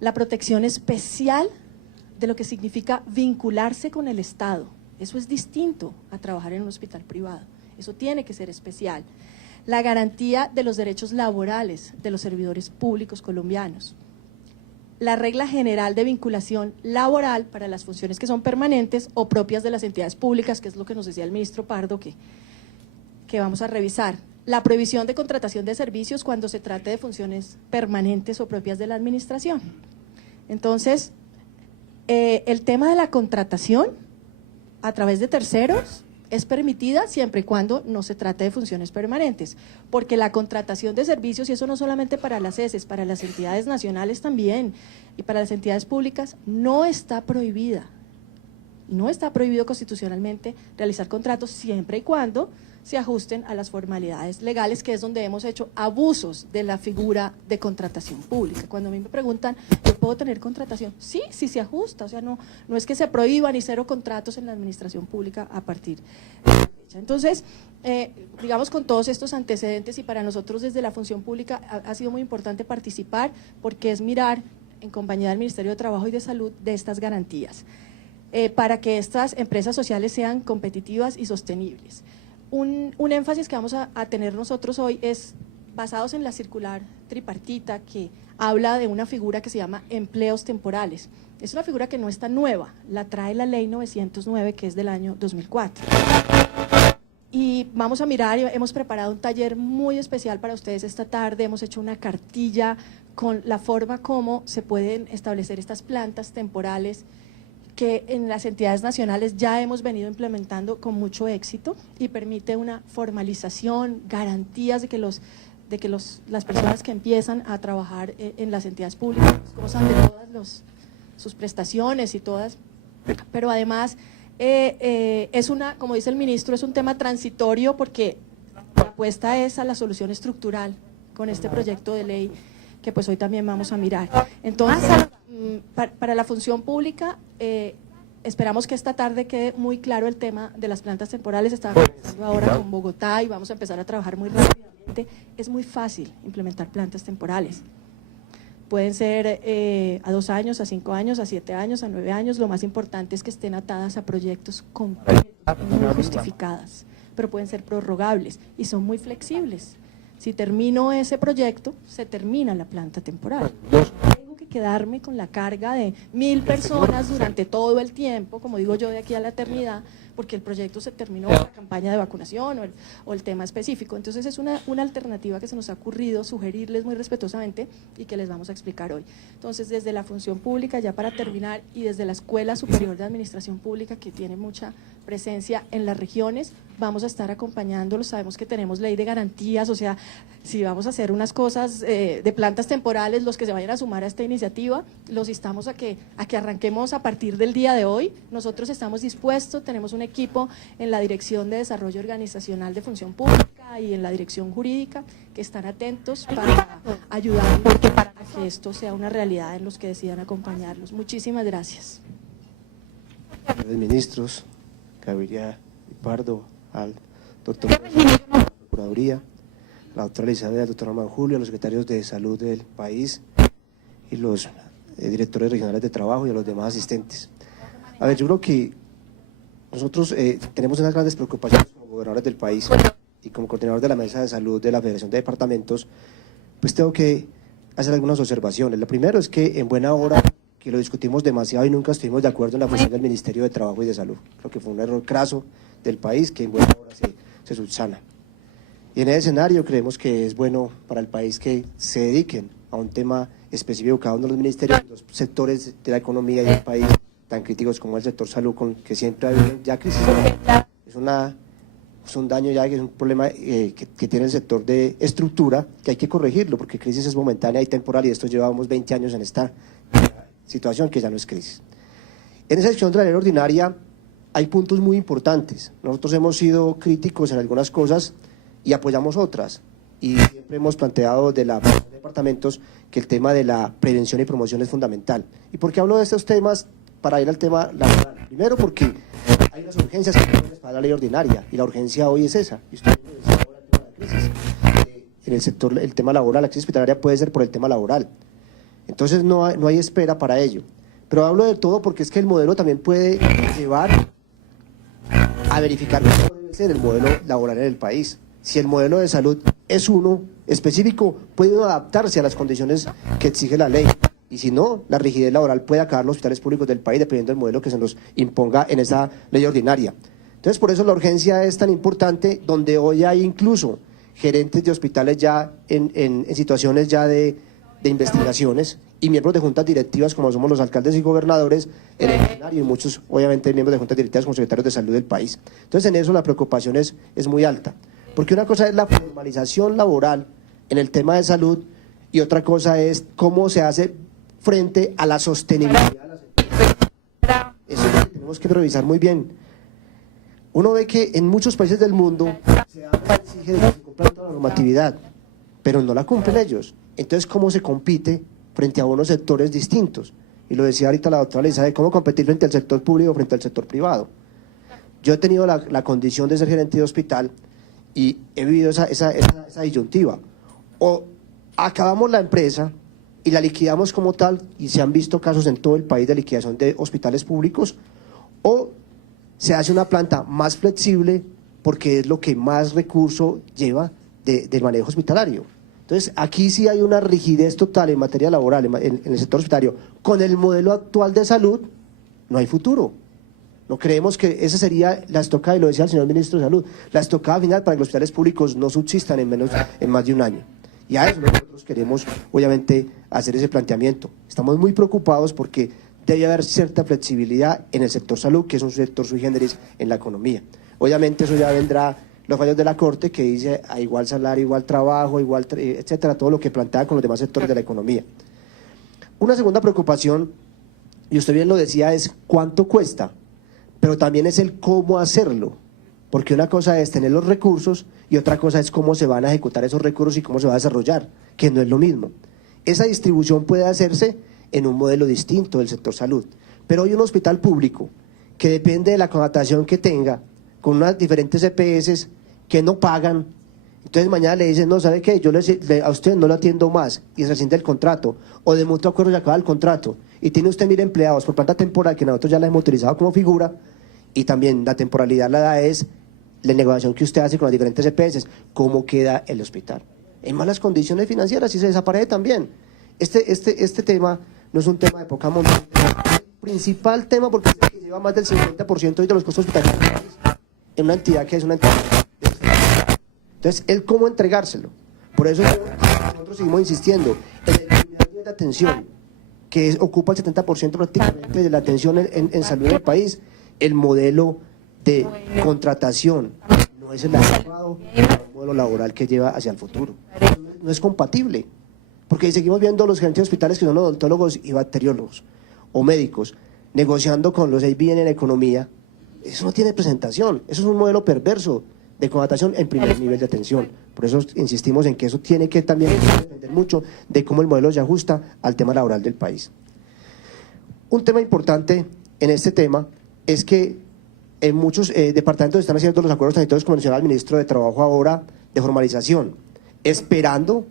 La protección especial de lo que significa vincularse con el Estado. Eso es distinto a trabajar en un hospital privado. Eso tiene que ser especial. La garantía de los derechos laborales de los servidores públicos colombianos. La regla general de vinculación laboral para las funciones que son permanentes o propias de las entidades públicas, que es lo que nos decía el ministro Pardo, que vamos a revisar. La prohibición de contratación de servicios cuando se trate de funciones permanentes o propias de la administración. Entonces, el tema de la contratación a través de terceros es permitida siempre y cuando no se trate de funciones permanentes, porque la contratación de servicios, y eso no solamente para las ESES, para las entidades nacionales también y para las entidades públicas, no está prohibida. No está prohibido constitucionalmente realizar contratos siempre y cuando se ajusten a las formalidades legales, que es donde hemos hecho abusos de la figura de contratación pública. Cuando a mí me preguntan, ¿yo puedo tener contratación? Sí, sí se ajusta, o sea, no es que se prohíban ni cero contratos en la administración pública a partir de la fecha. Entonces, digamos, con todos estos antecedentes y para nosotros desde la función pública ha sido muy importante participar porque es mirar en compañía del Ministerio de Trabajo y de Salud de estas garantías para que estas empresas sociales sean competitivas y sostenibles. Un énfasis que vamos a tener nosotros hoy es basados en la circular tripartita que habla de una figura que se llama empleos temporales. Es una figura que no está nueva, la trae la ley 909 que es del año 2004. Y vamos a mirar, hemos preparado un taller muy especial para ustedes esta tarde, hemos hecho una cartilla con la forma como se pueden establecer estas plantas temporales que en las entidades nacionales ya hemos venido implementando con mucho éxito y permite una formalización, garantías de que las personas que empiezan a trabajar en las entidades públicas gozan de todas sus prestaciones y todas, pero además como dice el ministro, es un tema transitorio porque apuesta es a la solución estructural con este proyecto de ley que pues hoy también vamos a mirar. Entonces, para la función pública, esperamos que esta tarde quede muy claro el tema de las plantas temporales. Estaba conversando ahora con Bogotá y vamos a empezar a trabajar muy rápidamente. Es muy fácil implementar plantas temporales. Pueden ser a 2 años, a 5 años, a 7 años, a 9 años. Lo más importante es que estén atadas a proyectos concretos, muy justificadas, pero pueden ser prorrogables y son muy flexibles. Si termino ese proyecto, se termina la planta temporal. Tengo que quedarme con la carga de 1000 personas durante todo el tiempo, como digo yo, de aquí a la eternidad, porque el proyecto se terminó, la campaña de vacunación o el tema específico. Entonces es una alternativa que se nos ha ocurrido sugerirles muy respetuosamente y que les vamos a explicar hoy. Entonces, desde la función pública, ya para terminar, y desde la Escuela Superior de Administración Pública, que tiene mucha presencia en las regiones, vamos a estar acompañándolos. Sabemos que tenemos ley de garantías, o sea, si vamos a hacer unas cosas de plantas temporales, los que se vayan a sumar a esta iniciativa, los instamos a que arranquemos a partir del día de hoy. Nosotros estamos dispuestos, tenemos un equipo en la Dirección de Desarrollo Organizacional de Función Pública y en la Dirección Jurídica que están atentos para ayudar a que esto sea una realidad en los que decidan acompañarlos. Muchísimas gracias. Señores ministros, Gaviria y Pardo, al doctor de la Procuraduría, la doctora Elizabeth, el doctor Manjulio, los secretarios de Salud del país y los directores regionales de trabajo y a los demás asistentes. A ver, yo creo que nosotros tenemos unas grandes preocupaciones como gobernadores del país y como coordinador de la Mesa de Salud de la Federación de Departamentos, pues tengo que hacer algunas observaciones. Lo primero es que en buena hora que lo discutimos demasiado y nunca estuvimos de acuerdo en la función del Ministerio de Trabajo y de Salud. Creo que fue un error craso del país que en buena hora se subsana. Y en ese escenario creemos que es bueno para el país que se dediquen a un tema específico cada uno de los ministerios, los sectores de la economía y del país tan críticos como el sector salud, con que siempre ha habido ya crisis. Es un daño ya, que es un problema que tiene el sector de estructura, que hay que corregirlo, porque crisis es momentánea y temporal, y esto llevamos 20 años en esta situación que ya no es crisis. En esa sección de la ley ordinaria hay puntos muy importantes. Nosotros hemos sido críticos en algunas cosas y apoyamos otras, y siempre hemos planteado de la Federación de Departamentos que el tema de la prevención y promoción es fundamental. ¿Y por qué hablo de estos temas? Para ir al tema laboral. Primero, porque hay unas urgencias que tienen para la ley ordinaria, y la urgencia hoy es esa. Y usted decía ahora el tema de la crisis. En el sector, el tema laboral, la crisis hospitalaria puede ser por el tema laboral. Entonces no hay espera para ello. Pero hablo de todo porque es que el modelo también puede llevar a verificar cómo debe ser el modelo laboral en el país. Si el modelo de salud es uno específico, puede uno adaptarse a las condiciones que exige la ley. Y si no, la rigidez laboral puede acabar los hospitales públicos del país dependiendo del modelo que se nos imponga en esa ley ordinaria. Entonces, por eso la urgencia es tan importante, donde hoy hay incluso gerentes de hospitales ya en situaciones ya de investigaciones y miembros de juntas directivas como somos los alcaldes y gobernadores en el escenario, y muchos obviamente miembros de juntas directivas como secretarios de salud del país. Entonces, en eso la preocupación es muy alta, porque una cosa es la formalización laboral en el tema de salud y otra cosa es cómo se hace frente a la sostenibilidad de las empresas. Eso es lo que tenemos que revisar muy bien. Uno ve que en muchos países del mundo se exige que se cumpla toda la normatividad, pero no la cumplen ellos. Entonces, ¿cómo se compite frente a unos sectores distintos? Y lo decía ahorita la doctora Elizabeth, ¿cómo competir frente al sector público frente al sector privado? Yo he tenido la condición de ser gerente de hospital y he vivido esa disyuntiva. O acabamos la empresa y la liquidamos como tal, y se han visto casos en todo el país de liquidación de hospitales públicos, o se hace una planta más flexible porque es lo que más recurso lleva del manejo hospitalario. Entonces, aquí sí hay una rigidez total en materia laboral, en el sector hospitalario. Con el modelo actual de salud, no hay futuro. No creemos que esa sería la estocada, y lo decía el señor ministro de Salud, la estocada final para que los hospitales públicos no subsistan en más de un año. Y a eso nosotros queremos, obviamente, hacer ese planteamiento. Estamos muy preocupados porque debe haber cierta flexibilidad en el sector salud, que es un sector sui generis en la economía. Obviamente eso ya vendrá los fallos de la Corte, que dice a igual salario, igual trabajo, igual, etcétera, todo lo que plantea con los demás sectores de la economía. Una segunda preocupación, y usted bien lo decía, es cuánto cuesta, pero también es el cómo hacerlo. porque una cosa es tener los recursos y otra cosa es cómo se van a ejecutar esos recursos y cómo se va a desarrollar, que no es lo mismo. Esa distribución puede hacerse en un modelo distinto del sector salud, pero hoy un hospital público que depende de la contratación que tenga, con unas diferentes EPS que no pagan, entonces mañana le dicen, no, ¿sabe qué? Yo a usted no lo atiendo más y se rescinde el contrato, o de mutuo acuerdo se acaba el contrato, y tiene usted 1000 empleados por planta temporal que nosotros ya la hemos utilizado como figura, y también la temporalidad la da es la negociación que usted hace con las diferentes EPS, cómo queda el hospital. En malas condiciones financieras y se desaparece también. Este tema no es un tema de poca monta, es el principal tema porque lleva más del 50% de los costos hospitalarios en una entidad que es una entidad. Entonces, ¿el cómo entregárselo? Por eso nosotros seguimos insistiendo en el nivel de atención, que ocupa el 70% prácticamente de la atención en salud del país, el modelo de contratación no es el adecuado para un modelo laboral que lleva hacia el futuro. No es compatible, porque seguimos viendo los gerentes de hospitales que son odontólogos y bacteriólogos o médicos negociando con los ABN en economía. Eso no tiene presentación, eso es un modelo perverso de contratación en primer nivel de atención. Por eso insistimos en que eso tiene que también depender mucho de cómo el modelo se ajusta al tema laboral del país. Un tema importante en este tema es que en muchos departamentos están haciendo los acuerdos sanitarios, como mencionaba el ministro de Trabajo ahora, de formalización, esperando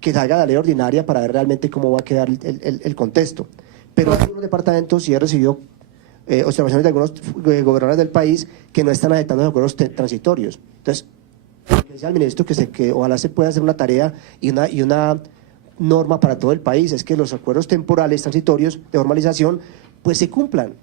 que salga la ley ordinaria para ver realmente cómo va a quedar el contexto. Pero en algunos departamentos sí he recibido observaciones de algunos gobernadores del país que no están aceptando los acuerdos transitorios. Entonces, lo que decía el ministro que ojalá se pueda hacer una tarea y una norma para todo el país es que los acuerdos temporales transitorios de formalización pues se cumplan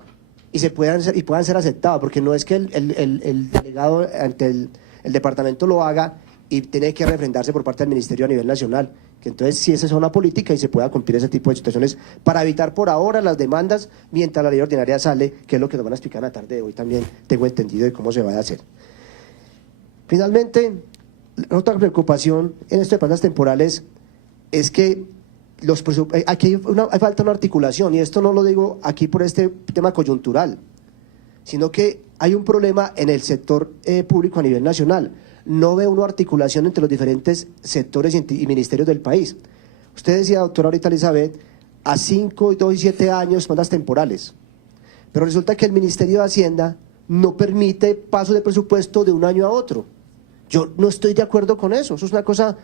y puedan ser aceptados, porque no es que el delegado ante el departamento lo haga y tiene que refrendarse por parte del ministerio a nivel nacional, que entonces sí esa es una política y se pueda cumplir ese tipo de situaciones para evitar por ahora las demandas mientras la ley ordinaria sale, que es lo que nos van a explicar en la tarde de hoy también, tengo entendido de cómo se va a hacer. Finalmente, otra preocupación en estos departamentos temporales es que aquí hay falta una articulación, y esto no lo digo aquí por este tema coyuntural, sino que hay un problema en el sector público a nivel nacional. No ve una articulación entre los diferentes sectores y ministerios del país. Usted decía, doctora ahorita Elizabeth, a 5, 2 y 7 años bandas temporales, pero resulta que el Ministerio de Hacienda no permite paso de presupuesto de un año a otro. Yo no estoy de acuerdo con eso, eso es una cosa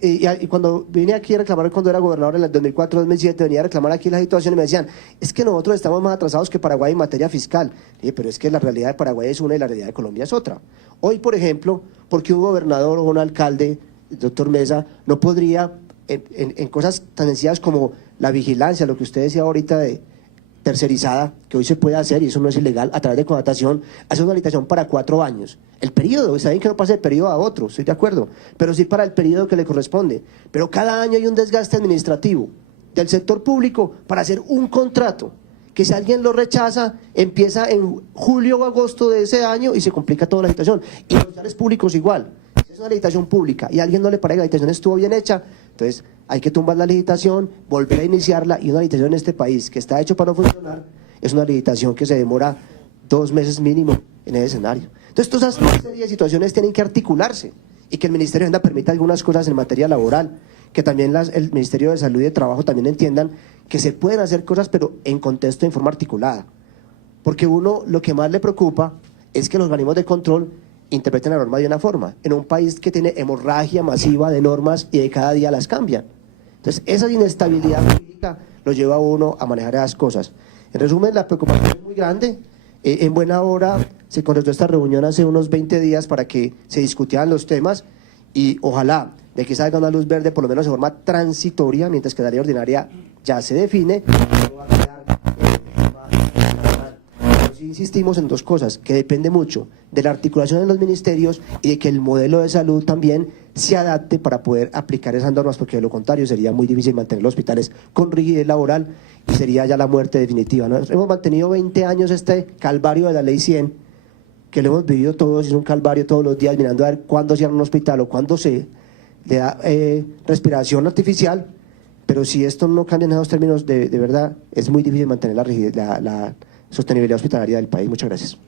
y cuando vine aquí a reclamar, cuando era gobernador en el 2004-2007, venía a reclamar aquí la situación y me decían, es que nosotros estamos más atrasados que Paraguay en materia fiscal. Pero es que la realidad de Paraguay es una y la realidad de Colombia es otra. Hoy, por ejemplo, porque un gobernador o un alcalde, el doctor Mesa, no podría, en cosas tan sencillas como la vigilancia, lo que usted decía ahorita de tercerizada, que hoy se puede hacer, y eso no es ilegal, a través de contratación, hacer una licitación para 4 años. El periodo, está bien que no pase de periodo a otro, estoy de acuerdo, pero sí para el periodo que le corresponde. Pero cada año hay un desgaste administrativo del sector público para hacer un contrato, que si alguien lo rechaza, empieza en julio o agosto de ese año y se complica toda la situación. Y los hospitales públicos igual. Si es una licitación pública y a alguien no le parece que la licitación estuvo bien hecha, entonces hay que tumbar la licitación, volver a iniciarla, y una licitación en este país que está hecho para no funcionar, es una licitación que se demora 2 meses mínimo en ese escenario. Entonces todas esas serie de situaciones tienen que articularse y que el Ministerio de Hacienda permita algunas cosas en materia laboral, que también el Ministerio de Salud y de Trabajo también entiendan que se pueden hacer cosas pero en contexto, en forma articulada. Porque uno lo que más le preocupa es que los organismos de control interpreten la norma de una forma, en un país que tiene hemorragia masiva de normas y de cada día las cambian. Entonces esa inestabilidad jurídica lo lleva a uno a manejar esas cosas. En resumen, la preocupación es muy grande. En buena hora se concertó esta reunión hace unos 20 días para que se discutieran los temas y ojalá de que salga una luz verde por lo menos de forma transitoria, mientras que la ley ordinaria ya se define. Pero sí insistimos en 2 cosas, que depende mucho de la articulación en los ministerios y de que el modelo de salud también se adapte para poder aplicar esas normas, porque de lo contrario sería muy difícil mantener los hospitales con rigidez laboral y sería ya la muerte definitiva, ¿no? Hemos mantenido 20 años este calvario de la ley 100, que lo hemos vivido todos, es un calvario todos los días mirando a ver cuándo cierran un hospital o cuándo se le da respiración artificial, pero si esto no cambia en esos términos, de verdad es muy difícil mantener la sostenibilidad hospitalaria del país. Muchas gracias.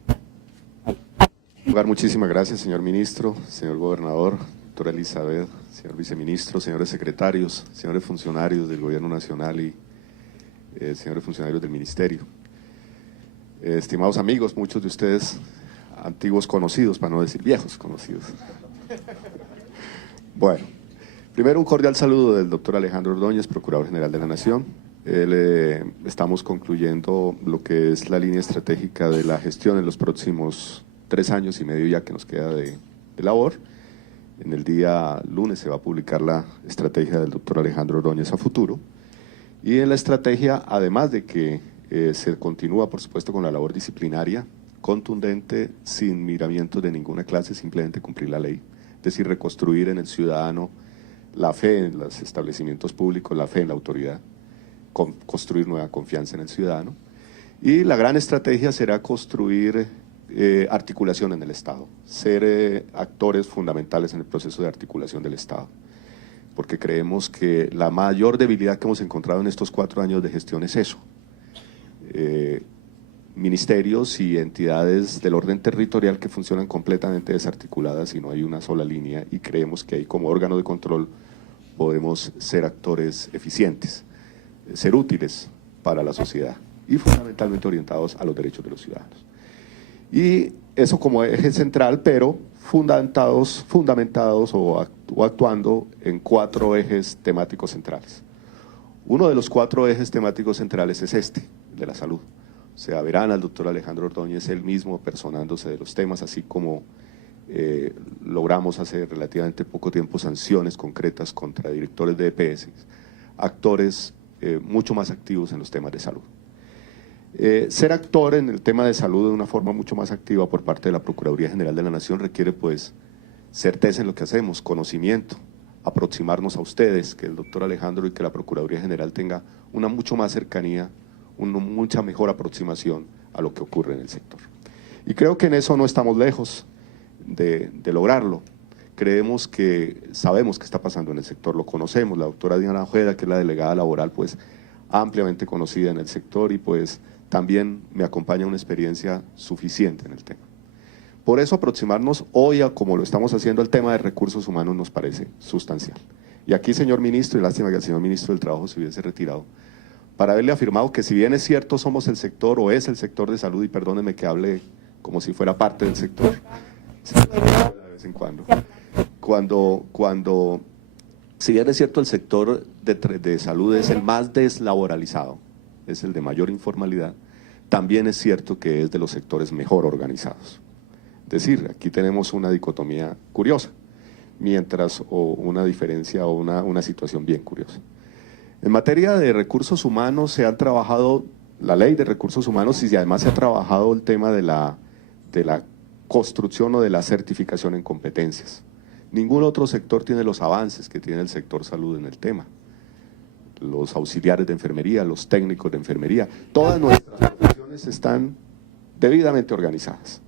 Muchísimas gracias, señor ministro, señor gobernador, doctora Elizabeth, señor viceministro, señores secretarios, señores funcionarios del Gobierno Nacional y señores funcionarios del Ministerio. Estimados amigos, muchos de ustedes antiguos conocidos, para no decir viejos conocidos. Bueno, primero un cordial saludo del doctor Alejandro Ordóñez, Procurador General de la Nación. Estamos concluyendo lo que es la línea estratégica de la gestión en los próximos 3 años y medio ya que nos queda de labor. En el día lunes se va a publicar la estrategia del doctor Alejandro Ordóñez a futuro. Y en la estrategia, además de que se continúa, por supuesto, con la labor disciplinaria, contundente, sin miramientos de ninguna clase, simplemente cumplir la ley. Es decir, reconstruir en el ciudadano la fe en los establecimientos públicos, la fe en la autoridad, construir nueva confianza en el ciudadano. Y la gran estrategia será construir articulación en el Estado, ser actores fundamentales en el proceso de articulación del Estado, porque creemos que la mayor debilidad que hemos encontrado en estos 4 años de gestión es eso. Ministerios y entidades del orden territorial que funcionan completamente desarticuladas y no hay una sola línea, y creemos que ahí como órgano de control podemos ser actores eficientes, ser útiles para la sociedad y fundamentalmente orientados a los derechos de los ciudadanos. Y eso como eje central, pero fundamentados o actuando en 4 ejes temáticos centrales. Uno de los 4 ejes temáticos centrales es este, de la salud. O sea, verán al doctor Alejandro Ordóñez él mismo personándose de los temas, así como logramos hace relativamente poco tiempo sanciones concretas contra directores de EPS, actores mucho más activos en los temas de salud. Ser actor en el tema de salud de una forma mucho más activa por parte de la Procuraduría General de la Nación requiere pues certeza en lo que hacemos, conocimiento, aproximarnos a ustedes, que el doctor Alejandro y que la Procuraduría General tenga una mucho más cercanía, una mucha mejor aproximación a lo que ocurre en el sector. Y creo que en eso no estamos lejos de lograrlo. Creemos que sabemos qué está pasando en el sector, lo conocemos. La doctora Diana Ojeda, que es la delegada laboral, pues ampliamente conocida en el sector y pues también me acompaña una experiencia suficiente en el tema. Por eso aproximarnos hoy a como lo estamos haciendo al tema de recursos humanos nos parece sustancial. Y aquí, señor ministro, y lástima que el señor ministro del Trabajo se hubiese retirado, para haberle afirmado que si bien es cierto somos el sector o es el sector de salud, y perdóneme que hable como si fuera parte del sector, de vez en cuando si bien es cierto el sector de salud es el más deslaboralizado, es el de mayor informalidad, también es cierto que es de los sectores mejor organizados. Es decir, aquí tenemos una dicotomía curiosa, o una diferencia o una situación bien curiosa. En materia de recursos humanos se ha trabajado la ley de recursos humanos y además se ha trabajado el tema de la construcción o de la certificación en competencias. Ningún otro sector tiene los avances que tiene el sector salud en el tema. Los auxiliares de enfermería, los técnicos de enfermería, todas nuestras profesiones están debidamente organizadas.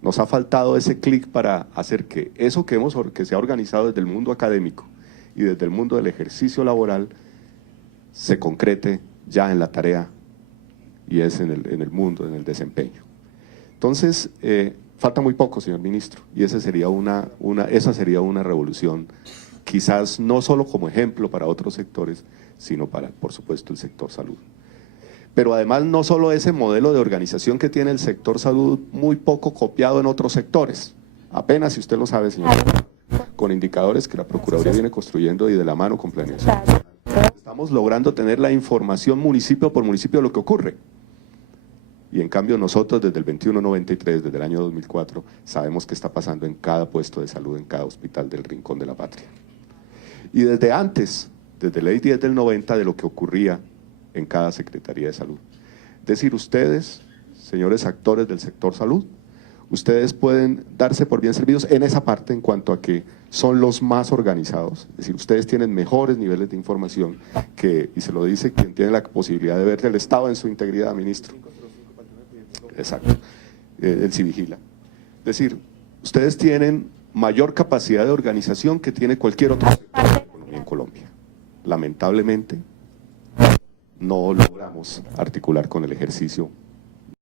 Nos ha faltado ese clic para hacer que eso que se ha organizado desde el mundo académico y desde el mundo del ejercicio laboral se concrete ya en la tarea y es en el mundo, en el desempeño. Entonces, falta muy poco, señor ministro, y esa sería una revolución, quizás no solo como ejemplo para otros sectores, sino para, por supuesto, el sector salud. Pero además no solo ese modelo de organización que tiene el sector salud, muy poco copiado en otros sectores, apenas si usted lo sabe, señor, con indicadores que la Procuraduría viene construyendo y de la mano con planeación. Estamos logrando tener la información municipio por municipio de lo que ocurre. Y en cambio nosotros desde el 2193, desde el año 2004, sabemos qué está pasando en cada puesto de salud, en cada hospital del rincón de la patria. Y desde antes, desde ley 10 del 90, de lo que ocurría en cada Secretaría de Salud. Es decir, ustedes, señores actores del sector salud, ustedes pueden darse por bien servidos en esa parte en cuanto a que son los más organizados, es decir, ustedes tienen mejores niveles de información y se lo dice quien tiene la posibilidad de ver el Estado en su integridad, ministro. Exacto, él sí vigila. Es decir, ustedes tienen mayor capacidad de organización que tiene cualquier otro sector de la economía en Colombia. Lamentablemente, no logramos articular con el ejercicio